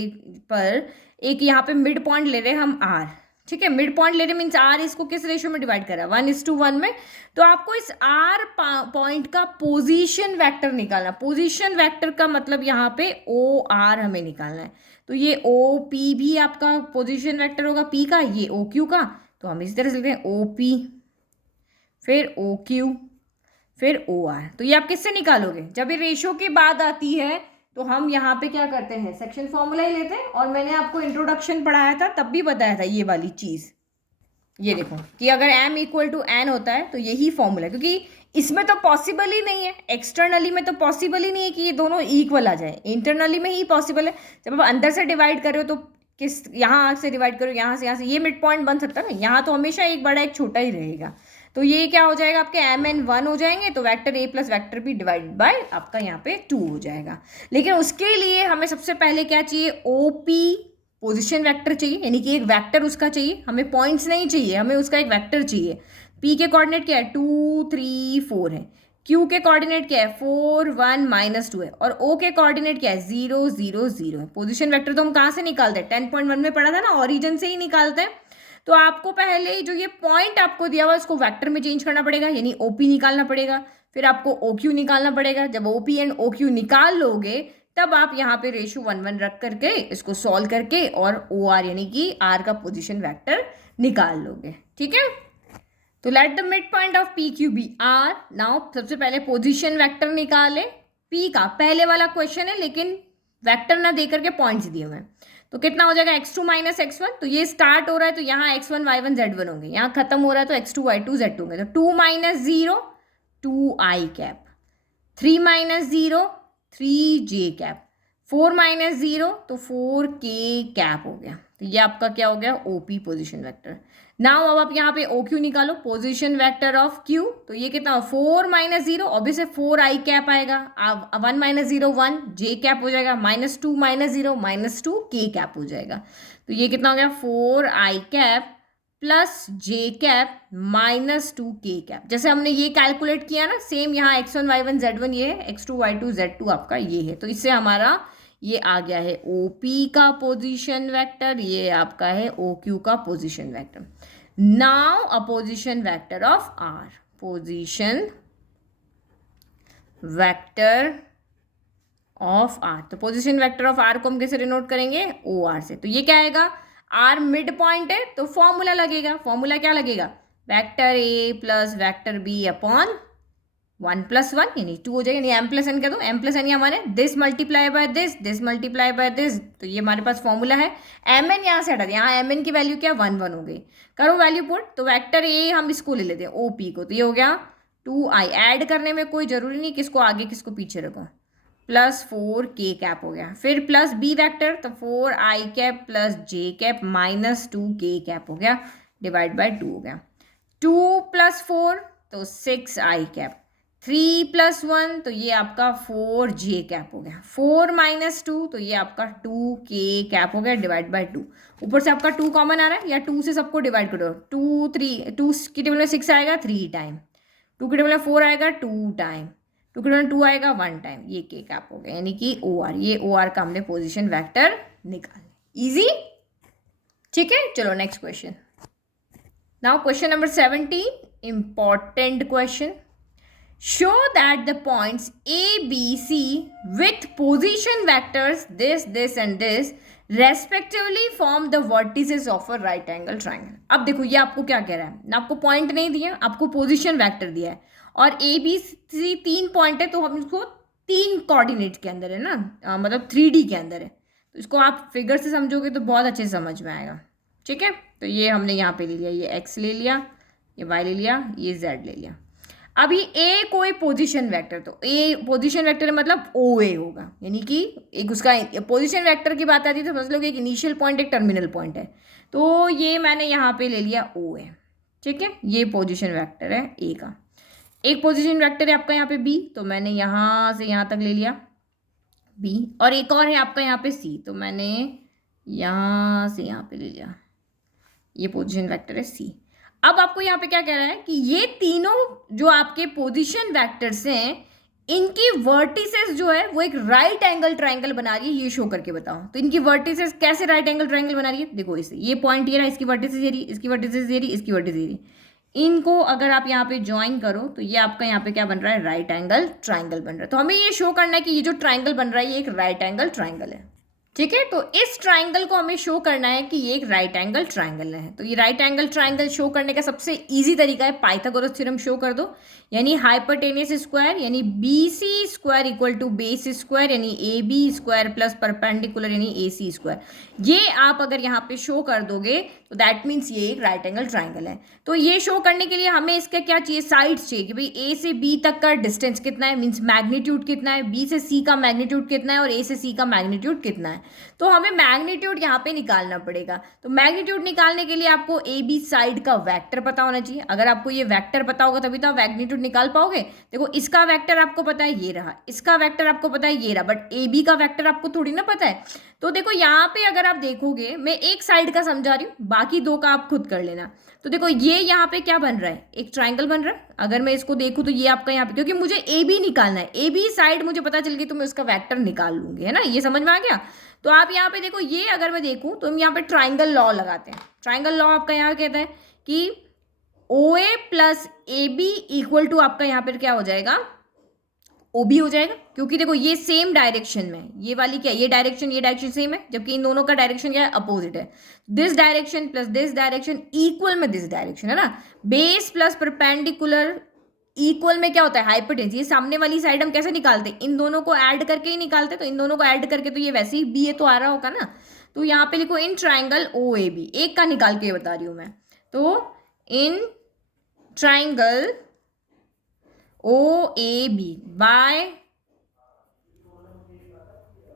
पर एक यहाँ पे मिड पॉइंट ले रहे हैं हम आर, ठीक है, मिड पॉइंट ले रहे मीन्स आर इसको किस रेशियो में डिवाइड करा, 1:1 में। तो आपको इस आर पॉइंट का पोजीशन वेक्टर निकालना, पोजीशन वेक्टर का मतलब यहाँ पे ओ आर हमें निकालना है। तो ये ओ पी भी आपका पोजीशन वेक्टर होगा पी का, ये ओ क्यू का, तो हम इसी तरह से लिखते हैं ओ पी फिर ओ क्यू फिर ओ आर। तो ये आप किससे निकालोगे, जब ये रेशियो की बात आती है तो हम यहाँ पे क्या करते हैं, सेक्शन फॉर्मूला ही लेते हैं। और मैंने आपको इंट्रोडक्शन पढ़ाया था तब भी बताया था ये वाली चीज़, ये देखो कि अगर m इक्वल टू n होता है तो यही फॉर्मूला, क्योंकि इसमें तो पॉसिबल ही नहीं है, एक्सटर्नली में तो पॉसिबल ही नहीं है कि ये दोनों इक्वल आ जाए, इंटरनली में ही पॉसिबल है। जब आप अंदर से डिवाइड कर रहे हो तो किस, यहाँ से डिवाइड करो, यहाँ से ये मिड पॉइंट बन सकता है ना, यहाँ तो हमेशा एक बड़ा एक छोटा ही रहेगा। तो ये क्या हो जाएगा, आपके mn 1 हो जाएंगे, तो vector a plus vector b divide by आपका यहाँ पे 2 हो जाएगा। लेकिन उसके लिए हमें सबसे पहले क्या चाहिए, OP पोजीशन वेक्टर चाहिए, यानी कि एक वेक्टर उसका चाहिए, हमें पॉइंट्स नहीं चाहिए, हमें उसका एक वेक्टर चाहिए। P के कोऑर्डिनेट क्या है, 2 3 4 है, Q के कोऑर्डिनेट क्या है, 4 1 -2 है, और O के कोऑर्डिनेट क्या है, 0 0 0 है। पोजीशन वेक्टर तो हम कहाँ से निकालते हैं, 10.1 में पढ़ा था ना, ऑरिजिन से ही निकालते हैं। तो आपको पहले जो ये पॉइंट आपको दिया हुआ है उसको वेक्टर में चेंज करना पड़ेगा, यानी OP निकालना पड़ेगा, फिर आपको OQ निकालना पड़ेगा। जब OP एंड OQ निकाल लोगे तब आप यहाँ पे रेशियो 1 1 रख करके इसको सॉल्व करके और OR यानी कि R का पोजीशन वेक्टर निकाल लोगे, ठीक है। तो let the mid point of PQ B R। Now सबसे पहले पोजीशन वेक्टर निकाले P का, पहले वाला क्वेश्चन है लेकिन वेक्टर ना दे करके पॉइंट्स दिए हुए हैं। तो कितना हो जाएगा, x2 - x1, तो ये स्टार्ट हो रहा है तो यहाँ x1 y1 z1 होंगे, यहाँ खत्म हो रहा है तो x2 y2 z2 होंगे। तो 2 - 0 2i कैप, 3 - 0 3j कैप, 4 - 0 तो 4k कैप हो गया। तो ये आपका क्या हो गया, OP पोजीशन वेक्टर। नाउ अब आप यहाँ पे OQ निकालो, पोजीशन वेक्टर ऑफ Q। तो ये कितना हो, 4 - 0 ऑब्वियसली 4i कैप आएगा, अब 1 - 0 1 j कैप हो जाएगा, -2 - 0 -2 k कैप हो जाएगा। तो ये कितना हो गया, 4i cap plus j cap -2 k cap. जैसे हमने ये कैलकुलेट किया ना, सेम यहाँ x1 y1 z1 ये है, x2 y2 z2 आपका ये है। तो इससे हमारा ये आ गया है OP का पोजीशन वेक्टर, ये आपका है OQ का position vector. Now a position vector of R, position vector of R। तो पोजीशन वेक्टर ऑफ R को हम कैसे डिनोट करेंगे, OR से। तो ये क्या आएगा, R मिड पॉइंट है तो फॉर्मूला लगेगा, फॉर्मूला क्या लगेगा, vector A plus vector B upon 1 + 1 यानी 2 हो जाएगा, यानी m + n कर दो, m + n हमारे this multiply by this multiply by this. तो ये हमारे पास फॉर्मूला है। mn यहाँ से हटा दिया, यहाँ mn की वैल्यू क्या, 1 1 हो गई, करो वैल्यू पुट। तो वेक्टर A हम इसको ले लेते हैं OP को, तो ये हो गया 2i, ऐड करने में कोई जरूरी नहीं किसको आगे किसको पीछे रखो, प्लस 4k कैप हो गया। फिर प्लस B वेक्टर, तो 4i cap plus j cap -2k cap हो गया, डिवाइड बाय 2 हो गया। 2 + 4 तो 6i कैप, 3 + 1 तो ये आपका 4j कैप हो गया, 4 - 2 तो ये आपका 2k कैप हो गया, डिवाइड बाय 2। ऊपर से आपका 2 कॉमन आ रहा है, या 2 से सबको डिवाइड करो, 2 3 2 की टेबल में 6 आएगा 3 टाइम, 2 की टेबल में 4 आएगा 2 टाइम, 2 की टेबल में 2 आएगा 1 टाइम, ये k कैप हो गया, यानी कि OR। ये OR का हमने पोजिशन वैक्टर निकाला, ईजी, ठीक है। चलो next question. Now question number 17, important question. Show that the points A, B, C with position vectors this and this respectively form the vertices of a right angle triangle। अब देखो ये आपको क्या कह रहा है, ना आपको पॉइंट नहीं दिया, आपको पोजीशन वेक्टर दिया है, और A, B, C 3 पॉइंट है, तो हम इसको 3 कोऑर्डिनेट के अंदर है ना, मतलब 3D के अंदर है, तो इसको आप फिगर से समझोगे तो बहुत अच्छे से समझ में आएगा, ठीक है। तो ये हमने यहाँ पे ले लिया, ये x ले लिया, ये y ले लिया, ये z ले लिया। अभी A कोई पोजीशन वेक्टर, तो A पोजीशन वेक्टर मतलब OA होगा, यानी कि एक उसका पोजीशन वेक्टर की बात आती है तो समझ लो कि एक इनिशियल पॉइंट एक टर्मिनल पॉइंट है। तो ये मैंने यहाँ पे ले लिया OA, ठीक है, ये पोजीशन वेक्टर है A का। एक पोजीशन वेक्टर है आपका यहाँ पे B, तो मैंने यहाँ से यहाँ तक ले लिया B, और एक और है आपका यहाँ पे C, तो मैंने यहाँ से यहाँ पे ले लिया, ये पोजीशन वेक्टर है C। अब आपको यहाँ पे क्या कह रहा है कि ये तीनों जो आपके पोजीशन वेक्टर्स हैं इनकी वर्टिसेस जो है वो एक राइट एंगल ट्राइंगल बना रही है, ये शो करके बताओ। तो इनकी वर्टिसेस कैसे राइट एंगल ट्राइंगल बना रही है, देखो इसे, ये पॉइंट ये रहा, इसकी वर्टिसेस ये रही, इसकी वर्टिसेस ये रही, इसकी वर्टिसेस ये रही, इनको अगर आप यहाँ पे ज्वाइन करो तो ये आपका यहाँ पे क्या बन रहा है, राइट एंगल ट्राइंगल बन रहा है। तो हमें ये शो करना है कि ये जो ट्राइंगल बन रहा है ये एक राइट एंगल ट्राइंगल है, ठीक है। तो इस ट्राइंगल को हमें शो करना है कि ये एक राइट एंगल ट्राइंगल है। तो ये राइट एंगल ट्राइंगल शो करने का सबसे इजी तरीका है, पाइथागोरस थ्योरम शो कर दो, यानी हाइपोटेनियस स्क्वायर यानी B C square equal to base square यानी A B square plus perpendicular यानी ए सी स्क्वायर। ये आप अगर यहाँ पे शो कर दोगे तो दैट मीन्स ये एक राइट एंगल ट्राइंगल है। तो ये शो करने के लिए हमें इसका क्या चाहिए, साइड्स चाहिए कि भाई ए से बी तक का डिस्टेंस कितना है, मीन्स मैग्नीट्यूड कितना है, बी से सी का मैग्नीट्यूड कितना है और ए से सी का मैग्नीट्यूड कितना है। तो हमें मैग्नीट्यूड यहाँ पे निकालना पड़ेगा। तो मैग्नीट्यूड निकालने के लिए आपको ए बी साइड का वेक्टर पता होना चाहिए। अगर आपको ये वेक्टर पता होगा तभी तो आप मैग्नीट्यूड निकाल पाओगे। देखो इसका वेक्टर आपको पता है ये रहा, इसका वेक्टर आपको पता है ये रहा, बट ए बी का वेक्टर आपको थोड़ी ना पता है। तो देखो यहाँ पे अगर आप देखोगे, मैं एक साइड का समझा रही हूँ, बाकी दो का आप खुद कर लेना। तो देखो ये यहाँ पे क्या बन रहा है, एक ट्राइंगल बन रहा है। अगर मैं इसको देखूँ तो ये आपका यहाँ पे, क्योंकि मुझे ए बी निकालना है, ए बी साइड मुझे पता चल गई तो मैं उसका वेक्टर निकाल लूंगी, है ना, ये समझ में आ गया। तो आप यहाँ पे देखो, ये अगर मैं देखूँ तो हम यहाँ पे ट्राइंगल लॉ लगाते हैं। ट्राइंगल लॉ आपका यहाँ कहता है कि O A plus A B equal to आपका यहाँ पर क्या हो जाएगा, ओ बी हो जाएगा। क्योंकि देखो ये सेम डायरेक्शन में, ये वाली क्या है, ये डायरेक्शन सेम है, जबकि इन दोनों का डायरेक्शन क्या है, अपोजिट है। This direction plus this direction equal में दिस डायरेक्शन, है ना। बेस प्लस परपेंडिकुलर इक्वल में क्या होता है, हाइपोटेन्यूज। ये सामने वाली साइड हम कैसे निकालते हैं, इन दोनों को ऐड करके ही निकालते। तो इन दोनों को ऐड करके तो ये वैसे ही बी ए तो आ रहा होगा ना। तो यहाँ पे लिखो इन ट्राइंगल ओ ए बी, एक का निकाल के बता रही हूँ मैं। तो in triangle O A B by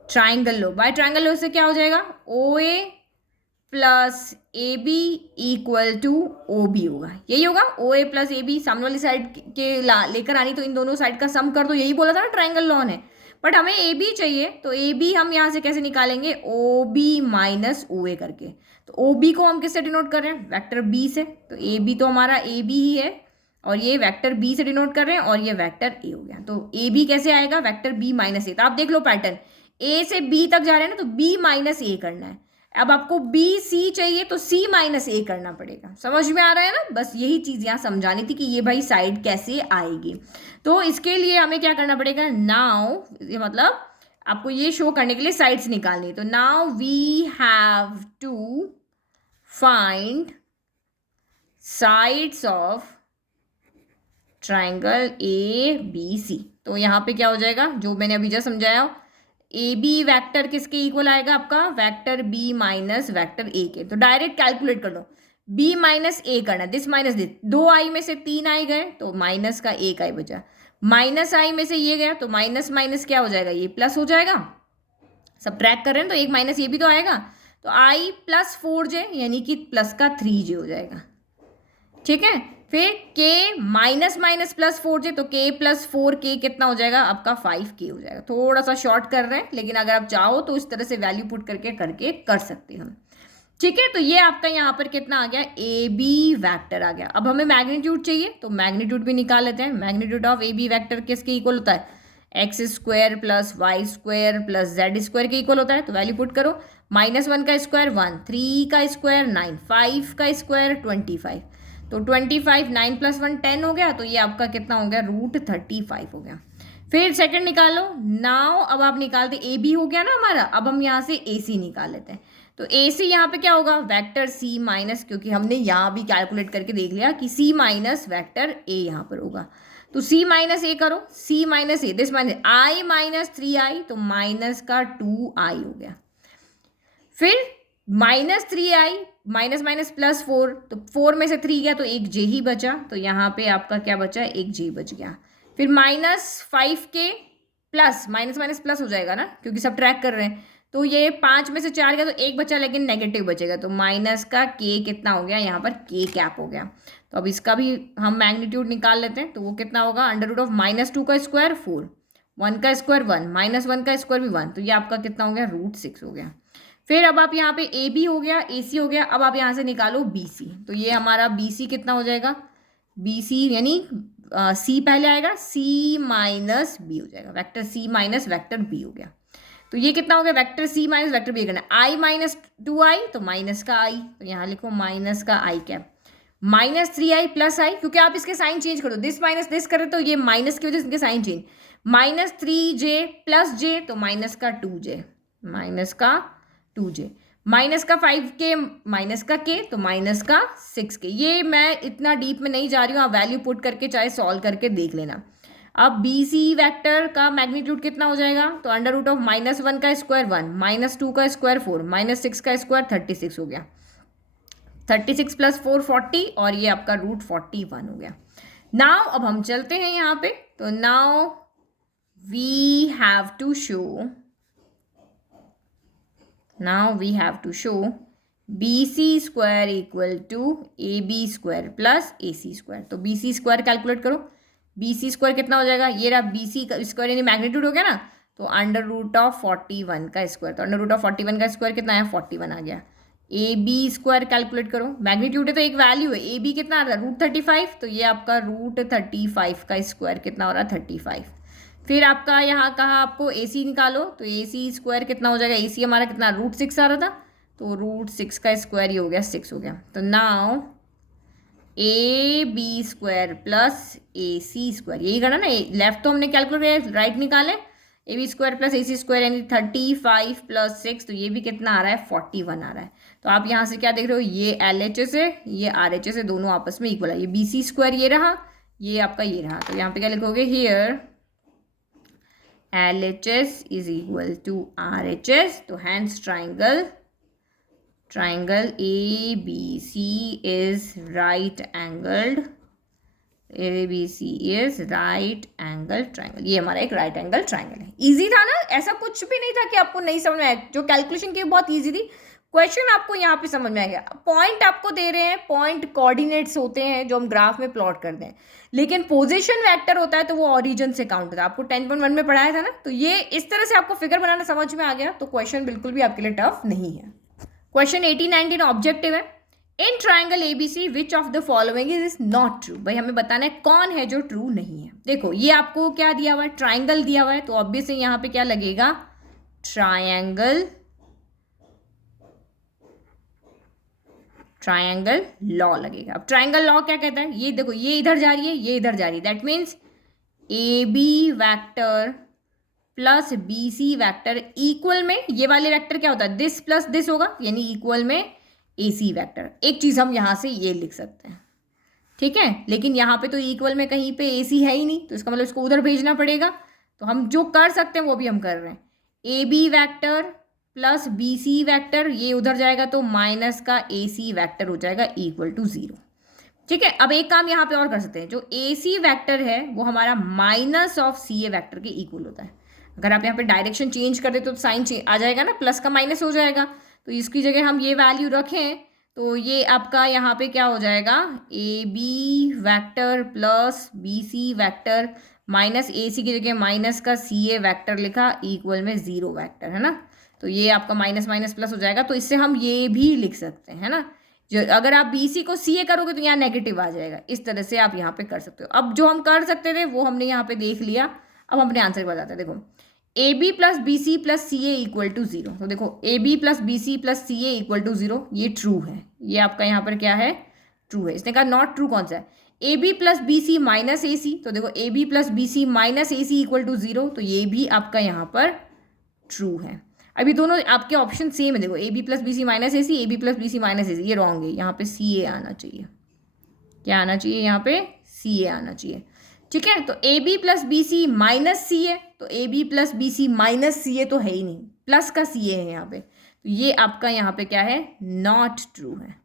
triangle law, by triangle law से क्या हो जाएगा, O A plus A B equal to O B होगा, यही होगा। ओ ए प्लस ए बी सामने वाली साइड के लेकर आनी, तो इन दोनों साइड का सम कर दो, यही बोला था ना ट्राइंगल लॉ ने। बट हमें ए बी चाहिए, तो ए बी हम यहाँ से कैसे निकालेंगे, ओ बी माइनस ओ ए करके। तो ओ बी को हम किससे डिनोट कर रहे हैं, वेक्टर बी से। तो ए बी तो हमारा ए बी ही है, और ये वेक्टर बी से डिनोट कर रहे हैं, और ये वेक्टर ए हो गया। तो ए बी कैसे आएगा, वेक्टर बी माइनस ए। तो आप देख लो पैटर्न, ए से बी तक जा रहे हैं ना, तो बी माइनस ए करना है। अब आपको बी सी चाहिए तो सी माइनस ए करना पड़ेगा। समझ में आ रहा है ना, बस यही चीज़ यहाँ समझानी थी कि ये भाई साइड कैसे आएगी। तो इसके लिए हमें क्या करना पड़ेगा, नाउ ये मतलब आपको ये शो करने के लिए साइड्स निकालनी है। तो now we have to find sides of triangle A B C. तो यहाँ पे क्या हो जाएगा, जो मैंने अभी जस्ट समझाया, ए बी वैक्टर किसके इक्वल आएगा, आपका vector B minus vector A के। तो डायरेक्ट कैलकुलेट कर लो, बी माइनस ए करना, दिस माइनस दिस, दो आई में से तीन आई गए तो माइनस का एक आई बचा, माइनस आई में से ये गया तो माइनस माइनस क्या हो जाएगा, ये प्लस हो जाएगा। सब ट्रैक कर रहे हैं तो एक माइनस ये भी तो आएगा। तो आई प्लस 4j यानी कि प्लस का 3j हो जाएगा, ठीक है। फिर k minus minus plus 4j, तो k प्लस 4k कितना हो जाएगा, आपका 5k हो जाएगा। थोड़ा सा शॉर्ट कर रहे हैं, लेकिन अगर आप चाहो तो इस तरह से वैल्यू पुट करके कर सकते हैं, ठीक है। तो ये आपका यहाँ पर कितना आ गया, ए बी वैक्टर आ गया। अब हमें मैग्नीट्यूड चाहिए, तो मैग्नीट्यूड भी निकाल लेते हैं। Magnitude of A B vector किसके इक्वल होता है, X square plus Y square plus Z square के इक्वल होता है। तो वैल्यू पुट करो, -1 का स्क्वायर 1, 3 का स्क्वायर 9, 5 का स्क्वायर 25। तो 25, 9 + 1 10 हो गया। तो ये आपका कितना हो गया, √35 हो गया। फिर सेकंड निकालो। नाउ अब आप निकालते, ए बी हो गया ना हमारा, अब हम यहाँ से ए सी निकाल लेते हैं। तो ए सी यहाँ पे क्या होगा, वेक्टर सी माइनस, क्योंकि हमने यहाँ भी कैलकुलेट करके देख लिया कि सी माइनस वेक्टर ए यहाँ पर होगा। तो सी माइनस ए करो, C minus A, this minus I minus 3i, तो माइनस का 2i हो गया। फिर -3i माइनस माइनस प्लस 4, तो 4 में से 3 गया तो एक j ही बचा। तो यहाँ पे आपका क्या बचा, एक j बच गया। फिर -5k plus minus minus plus हो जाएगा ना, क्योंकि सब ट्रैक कर रहे हैं। तो ये 5 में से 4 गया तो एक बचा, लेकिन नेगेटिव बचेगा। तो माइनस का k कितना हो गया, यहाँ पर k कैप हो गया। तो अब इसका भी हम मैग्नीट्यूड निकाल लेते हैं। तो वो कितना होगा, √-2 का स्क्वायर 4, 1 का स्क्वायर 1, -1 का स्क्वायर भी 1। तो ये आपका कितना हो गया, √6 हो गया। फिर अब आप यहाँ पे ए बी हो गया, ए सी हो गया। अब आप यहाँ से निकालो बी सी। तो ये हमारा बी सी कितना हो जाएगा, बी सी यानी सी पहले आएगा, सी माइनस बी हो जाएगा, vector C minus vector B हो गया। तो ये कितना हो गया, vector C minus vector B करना, आई माइनस 2i तो माइनस का आई, तो यहाँ लिखो माइनस का आई कैप, माइनस 3i प्लस आई, क्योंकि आप इसके साइन चेंज कर दो, दिस माइनस दिस करें तो ये माइनस की वजह से इनके sign change, minus 3j plus j तो माइनस का 2j, माइनस का 2j, माइनस का 5k माइनस का k तो माइनस का 6k। ये मैं इतना डीप में नहीं जा रही हूँ, आप वैल्यू पुट करके चाहे सॉल्व करके देख लेना। अब बी सी वेक्टर का मैग्नीट्यूड कितना हो जाएगा, तो अंडर रूट ऑफ -1 का स्क्वायर 1, -2 का स्क्वायर 4, -6 का स्क्वायर 36 हो गया, 36 प्लस 4 40 और ये आपका रूट 41 हो गया। नाउ अब हम चलते हैं यहाँ पे, तो now we have to show B C square equal to A B square plus A C square. तो बी सी स्क्वायर कैलकुलेट करो, बी सी स्क्वायर कितना हो जाएगा, ये रहा बी सी का स्क्वायर यानी मैग्नीट्यूड हो गया ना, तो अंडर रूट ऑफ 41 का स्क्वायर, तो अंडर रूट ऑफ 41 का स्क्वायर कितना है 41 आ गया। ए बी स्क्वायर कैलकुलेट करो, मैग्नीट्यूड है तो एक वैल्यू है, ए बी कितना आ रहा है रूट 35, तो ये आपका रूट 35 का स्क्वायर कितना हो रहा है 35। फिर आपका यहाँ कहा आपको ए सी निकालो, तो ए सी स्क्वायर कितना हो जाएगा, ए सी हमारा कितना रूट 6 आ रहा था, तो रूट 6 का स्क्वायर ये हो गया 6 हो गया। तो now A B square plus A C square, यही करना ना, लेफ्ट तो हमने कैलकुलेट किया, राइट निकाले, A B square plus A C square यानी 35 प्लस 6, तो ये भी कितना आ रहा है 41 आ रहा है। तो आप यहाँ से क्या देख रहे हो, ये एल एच एस है, ये आर एच एस है, दोनों आपस में इक्वल है, ये बी सी स्क्वायर ये रहा, ये आपका ये रहा, तो यहाँ पे क्या लिखोगे, here L H S is equal to R H S, तो hence triangle ABC is right angled, ABC is right angle triangle, ये हमारा एक राइट एंगल ट्राइंगल है। इजी था ना, ऐसा कुछ भी नहीं था कि आपको नहीं समझ में आया, जो कैलकुलेशन की बहुत इजी थी, क्वेश्चन आपको यहाँ पे समझ में आ गया। पॉइंट आपको दे रहे हैं, पॉइंट कोऑर्डिनेट्स होते हैं जो हम ग्राफ में प्लॉट करते हैं, लेकिन पोजीशन वेक्टर होता है तो वो ओरिजिन से काउंट होता है, आपको 10.1 में पढ़ाया था ना, तो ये इस तरह से आपको फिगर बनाना समझ में आ गया, तो क्वेश्चन बिल्कुल भी आपके लिए टफ नहीं है। क्वेश्चन 18-19 ऑब्जेक्टिव है, in triangle ABC which of the following is not true. भाई हमें बताना है कौन है जो ट्रू नहीं है। देखो ये आपको क्या दिया हुआ है, ट्राइंगल दिया हुआ है, तो ऑब्वियसली यहाँ पे क्या लगेगा, ट्राइंगल लॉ लगेगा। अब ट्राइंगल लॉ क्या कहता है, ये देखो ये इधर जा रही है, ये इधर जा रही है, that means A B vector plus B C vector equal में, ये वाले वैक्टर क्या होता है, दिस प्लस दिस होगा, यानी इक्वल में ए सी वैक्टर। एक चीज़ हम यहाँ से ये लिख सकते हैं, ठीक है, लेकिन यहाँ पे तो इक्वल में कहीं पे ए सी है ही नहीं, तो इसका मतलब इसको उधर भेजना पड़ेगा, तो हम जो कर सकते हैं वो भी हम कर रहे हैं। A B vector plus B C vector, ये उधर जाएगा तो माइनस का ए सी वैक्टर हो जाएगा इक्वल टू 0, ठीक है। अब एक काम यहाँ पे और कर सकते हैं, जो ए सी वैक्टर है वो हमारा minus of C A vector के इक्वल होता है। अगर आप यहाँ पे डायरेक्शन चेंज कर दे तो साइन आ जाएगा ना, प्लस का माइनस हो जाएगा, तो इसकी जगह हम ये वैल्यू रखें तो ये आपका यहाँ पे क्या हो जाएगा, A B vector plus B C vector minus A C की जगह माइनस का सी ए वैक्टर लिखा इक्वल में 0 वैक्टर, है ना, तो ये आपका माइनस माइनस प्लस हो जाएगा, तो इससे हम ये भी लिख सकते हैं, है ना। जो अगर आप बी सी को सी ए करोगे तो यहाँ नेगेटिव आ जाएगा, इस तरह से आप यहाँ पे कर सकते हो। अब जो हम कर सकते थे वो हमने यहाँ पे देख लिया, अब हम अपने आंसर बताते हैं। देखो A B plus B C plus C A equal to 0, तो देखो A B plus B C plus C A equal to 0, ये ट्रू है, ये आपका यहाँ पर क्या है, ट्रू है। इसने कहा नॉट ट्रू कौन सा है, A B plus B C minus A C, तो देखो A B plus B C minus A C equal to 0, तो ये भी आपका यहाँ पर ट्रू है। अभी दोनों आपके ऑप्शन सेम है, देखो A B plus B C minus A C, A B plus B C minus A C, ये रॉन्ग है, यहाँ पे सी ए आना चाहिए, क्या आना चाहिए, यहाँ पे सी ए आना चाहिए, ठीक है। तो A B plus B C minus C A, तो A B plus B C minus C A तो है ही नहीं, प्लस का सी ए है यहाँ पे, तो ये आपका यहाँ पे क्या है, नॉट ट्रू है।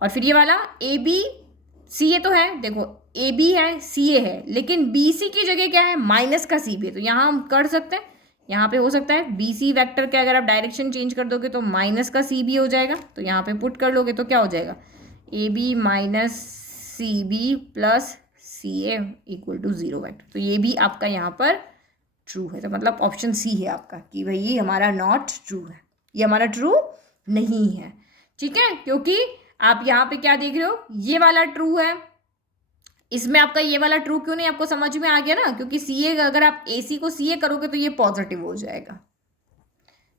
और फिर ये वाला ए बी सी ए तो है, देखो ए बी है सी ए है, लेकिन बी सी की जगह क्या है, माइनस का सी बी है, तो यहाँ हम कर सकते हैं, यहाँ पे हो सकता है बी सी वैक्टर के अगर आप डायरेक्शन चेंज कर दोगे तो माइनस का सी बी हो जाएगा, तो यहाँ पे पुट कर लोगे तो क्या हो जाएगा, A B minus C B plus C A equal to 0 vector, तो ये भी आपका यहाँ पर ट्रू है। तो मतलब ऑप्शन सी है आपका कि भाई ये हमारा नॉट ट्रू है, ये हमारा ट्रू नहीं है, ठीक है, क्योंकि आप यहाँ पे क्या देख रहे हो, ये वाला ट्रू है, इसमें आपका ये वाला ट्रू क्यों नहीं, आपको समझ में आ गया ना, क्योंकि सी ए, अगर आप ए सी को सी ए करोगे तो ये पॉजिटिव हो जाएगा।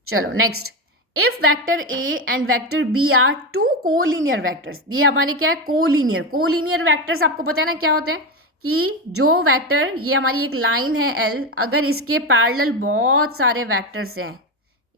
चलो next, if vector A and vector B are two collinear vectors, ये हमारे क्या है, कोलिनियर। कोलिनियर वेक्टर्स आपको पता है ना क्या होते हैं, कि जो वेक्टर, ये हमारी एक लाइन है एल, अगर इसके पैरेलल बहुत सारे वेक्टर्स हैं,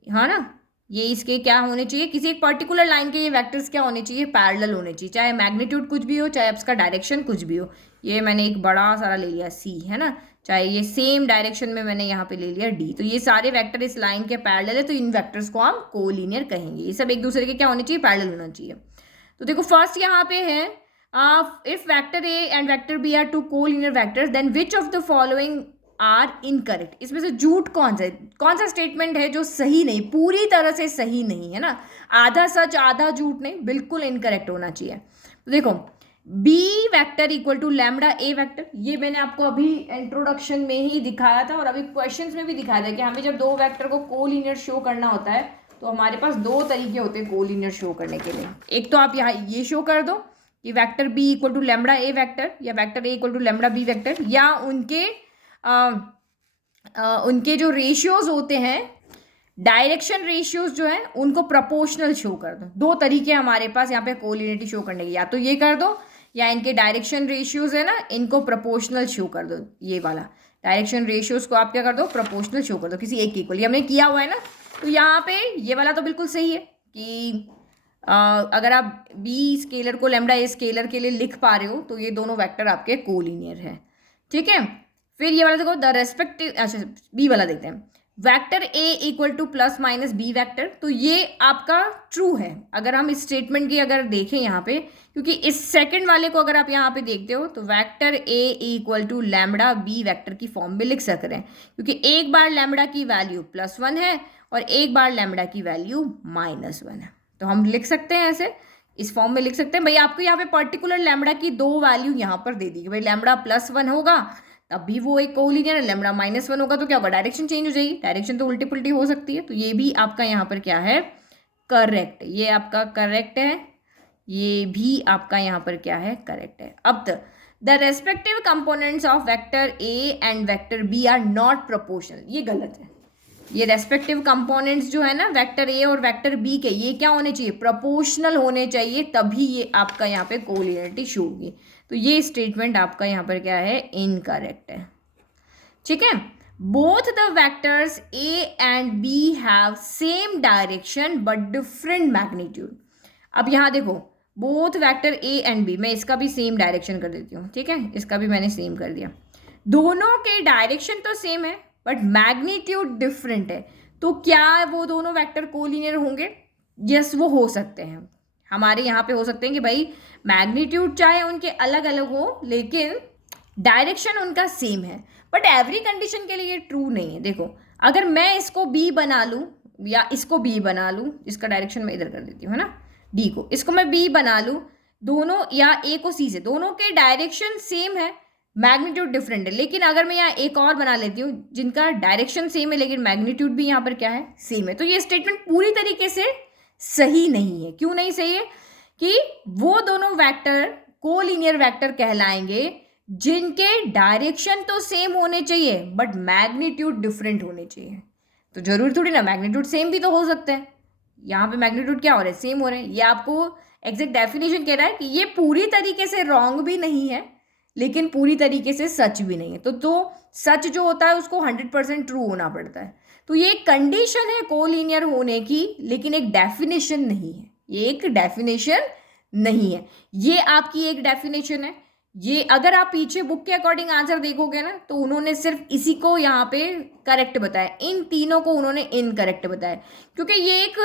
हाँ ना, ये इसके क्या होने चाहिए, किसी एक पर्टिकुलर लाइन के ये वेक्टर्स क्या होने चाहिए, पैरेलल होने चाहिए, चाहे मैग्नीट्यूड कुछ भी हो, चाहे उसका डायरेक्शन कुछ भी हो। ये मैंने एक बड़ा सारा ले लिया सी, है ना, चाहे ये सेम डायरेक्शन में मैंने यहाँ पे ले लिया डी, तो ये सारे वेक्टर इस लाइन के पैरेलल है, तो इन वेक्टर्स को हम कोलिनियर कहेंगे। ये सब एक दूसरे के क्या होने चाहिए, पैरेलल होना चाहिए। तो देखो फर्स्ट यहाँ पे है, if vector A and vector B are two collinear vectors then which of the following are incorrect. इसमें से झूठ कौन सा स्टेटमेंट है जो सही नहीं, पूरी तरह से सही नहीं है ना, आधा सच आधा झूठ नहीं, बिल्कुल इनकरेक्ट होना चाहिए। तो देखो B vector equal to lambda A vector, ये मैंने आपको अभी इंट्रोडक्शन में ही दिखाया था और अभी क्वेश्चंस में भी दिखाया था कि हमें जब दो वेक्टर को कोलिनियर शो करना होता है तो हमारे पास दो तरीके होते हैं कोलिनियर शो करने के लिए। एक तो आप यहाँ ये शो कर दो कि vector B equal to lambda A vector या vector A equal to lambda B vector, या उनके जो रेशियोज होते हैं, डायरेक्शन रेशियोज जो है उनको प्रोपोर्शनल शो कर दो। दो तरीके हमारे पास यहाँ पे कोलिनियरिटी शो करने के, या तो ये कर दो या इनके डायरेक्शन रेशियोज है ना इनको प्रोपोर्शनल शो कर दो। ये वाला डायरेक्शन रेशियोज को आप क्या कर दो, प्रोपोर्शनल शो कर दो किसी एक इक्वल, ये हमने किया हुआ है ना। तो यहाँ पे ये वाला तो बिल्कुल सही है कि अगर आप बी स्केलर को लैम्बडा ए स्केलर के लिए लिख पा रहे हो तो ये दोनों वेक्टर आपके कोलिनियर है, ठीक है। फिर ये वाला देखो द रेस्पेक्टिव, अच्छा बी वाला देखते हैं, vector A equal to plus minus B vector, तो ये आपका ट्रू है। अगर हम इस स्टेटमेंट की अगर देखें यहाँ पे, क्योंकि इस सेकंड वाले को अगर आप यहाँ पे देखते हो तो vector A equal to lambda B vector की फॉर्म में लिख सकते हैं, क्योंकि एक बार लैम्बडा की वैल्यू +1 है और एक बार लैम्बडा की वैल्यू -1 है, तो हम लिख सकते हैं ऐसे, इस फॉर्म में लिख सकते हैं। भाई आपको यहाँ पे पर्टिकुलर लैम्बडा की दो वैल्यू यहाँ पर दे दी, भाई लैम्बडा +1 होगा तब भी वो एक कोलिनियर है, लैम्बडा -1 होगा तो क्या होगा, डायरेक्शन चेंज हो जाएगी, डायरेक्शन तो उल्टी पुल्टी हो सकती है। तो ये भी आपका यहाँ पर क्या है, करेक्ट, ये आपका करेक्ट है, ये भी आपका यहाँ पर क्या है, करेक्ट है। अब तक the respective components of vector A and vector B are not proportional, ये गलत है। ये रेस्पेक्टिव कंपोनेंट्स जो है ना वेक्टर ए और वेक्टर बी के, ये क्या होने चाहिए, प्रोपोर्शनल होने चाहिए, तभी ये आपका यहाँ पे कोलिनियरिटी शो होगी। तो ये स्टेटमेंट आपका यहाँ पर क्या है, इनकरेक्ट है, ठीक है। Both the vectors A and B have same direction but different magnitude. अब यहाँ देखो both vector A and B, मैं इसका भी सेम डायरेक्शन कर देती हूँ, ठीक है, इसका भी मैंने सेम कर दिया। दोनों के डायरेक्शन तो सेम है बट मैग्नीट्यूड डिफरेंट है, तो क्या वो दोनों वेक्टर कोलिनियर होंगे? यस, वो हो सकते हैं। हमारे यहाँ पे हो सकते हैं कि भाई मैग्नीट्यूड चाहे उनके अलग अलग हो लेकिन डायरेक्शन उनका सेम है, बट एवरी कंडीशन के लिए ट्रू नहीं है। देखो अगर मैं इसको बी बना लूँ या इसको बी बना लूँ, इसका डायरेक्शन मैं इधर कर देती हूँ, है ना, डी को, इसको मैं बी बना लूँ, दोनों, या ए को सी से, दोनों के डायरेक्शन सेम है, मैग्नीट्यूड डिफरेंट है। लेकिन अगर मैं यहाँ एक और बना लेती हूँ जिनका डायरेक्शन सेम है लेकिन मैग्नीट्यूड भी यहाँ पर क्या है, सेम है, तो ये स्टेटमेंट पूरी तरीके से सही नहीं है। क्यों नहीं सही है? कि वो दोनों वेक्टर कोलिनियर वेक्टर कहलाएंगे जिनके डायरेक्शन तो सेम होने चाहिए बट मैग्नीट्यूड डिफरेंट होने चाहिए। तो जरूरी थोड़ी ना मैग्नीट्यूड सेम भी तो हो सकते हैं, यहाँ पे मैग्नीट्यूड क्या हो रहे हैं, सेम हो रहे हैं। ये आपको एग्जैक्ट डेफिनेशन कह रहा है कि ये पूरी तरीके से रॉन्ग भी नहीं है लेकिन पूरी तरीके से सच भी नहीं है। तो सच जो होता है उसको 100% ट्रू होना पड़ता है। तो ये एक कंडीशन है कोलिनियर होने की लेकिन एक डेफिनेशन नहीं है, ये एक डेफिनेशन नहीं है, ये आपकी एक डेफिनेशन है। ये अगर आप पीछे बुक के अकॉर्डिंग आंसर देखोगे ना तो उन्होंने सिर्फ इसी को यहाँ पे करेक्ट बताया, इन तीनों को उन्होंने इनकरेक्ट बताया, क्योंकि ये एक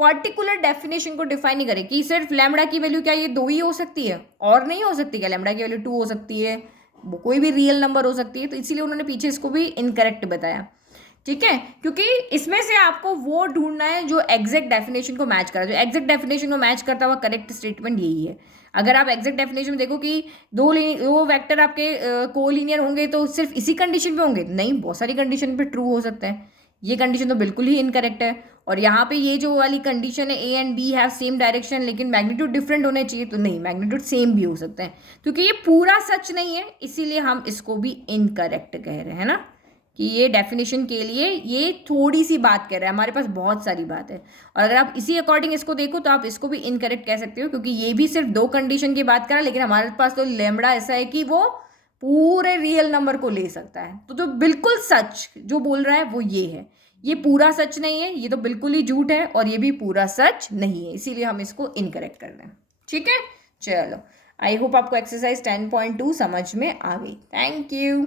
पर्टिकुलर डेफिनेशन को डिफाइन नहीं करे कि सिर्फ लैम्बडा की वैल्यू क्या ये 2 ही हो सकती है और नहीं हो सकती क्या, लैम्बडा की वैल्यू 2 हो सकती है, वो कोई भी रियल नंबर हो सकती है। तो इसीलिए उन्होंने पीछे इसको भी इनकरेक्ट बताया, ठीक है, क्योंकि इसमें से आपको वो ढूंढना है जो एग्जैक्ट डेफिनेशन को मैच करा, जो एग्जैक्ट डेफिनेशन को मैच करता हुआ करेक्ट स्टेटमेंट यही है। अगर आप एग्जैक्ट डेफिनेशन में देखो कि दो वेक्टर आपके कोलिनियर होंगे तो सिर्फ इसी कंडीशन पे होंगे, नहीं, बहुत सारी कंडीशन पे ट्रू हो सकता है, ये कंडीशन तो बिल्कुल ही इनकरेक्ट है। और यहाँ पे ये जो वाली कंडीशन है A and B have same direction लेकिन मैग्नीट्यूड डिफरेंट होने चाहिए, तो नहीं, मैग्नीट्यूड सेम भी हो सकते हैं, क्योंकि ये पूरा सच नहीं है इसीलिए हम इसको भी इनकरेक्ट कह रहे हैं ना, कि ये डेफिनेशन के लिए ये थोड़ी सी बात कह रहा है, हमारे पास बहुत सारी बात है। और अगर आप इसी अकॉर्डिंग इसको देखो तो आप इसको भी इनकरेक्ट कह सकते हो, क्योंकि ये भी सिर्फ 2 कंडीशन की बात कर रहा है, लेकिन हमारे पास तो लैम्बडा ऐसा है कि वो पूरे रियल नंबर को ले सकता है। तो जो बिल्कुल सच जो बोल रहा है वो ये है, ये पूरा सच नहीं है, ये तो बिल्कुल ही झूठ है, और ये भी पूरा सच नहीं है, इसीलिए हम इसको इनकरेक्ट कर रहे हैं। ठीक है, चलो, आई होप आपको एक्सरसाइज 10.2 समझ में आ गई। Thank you.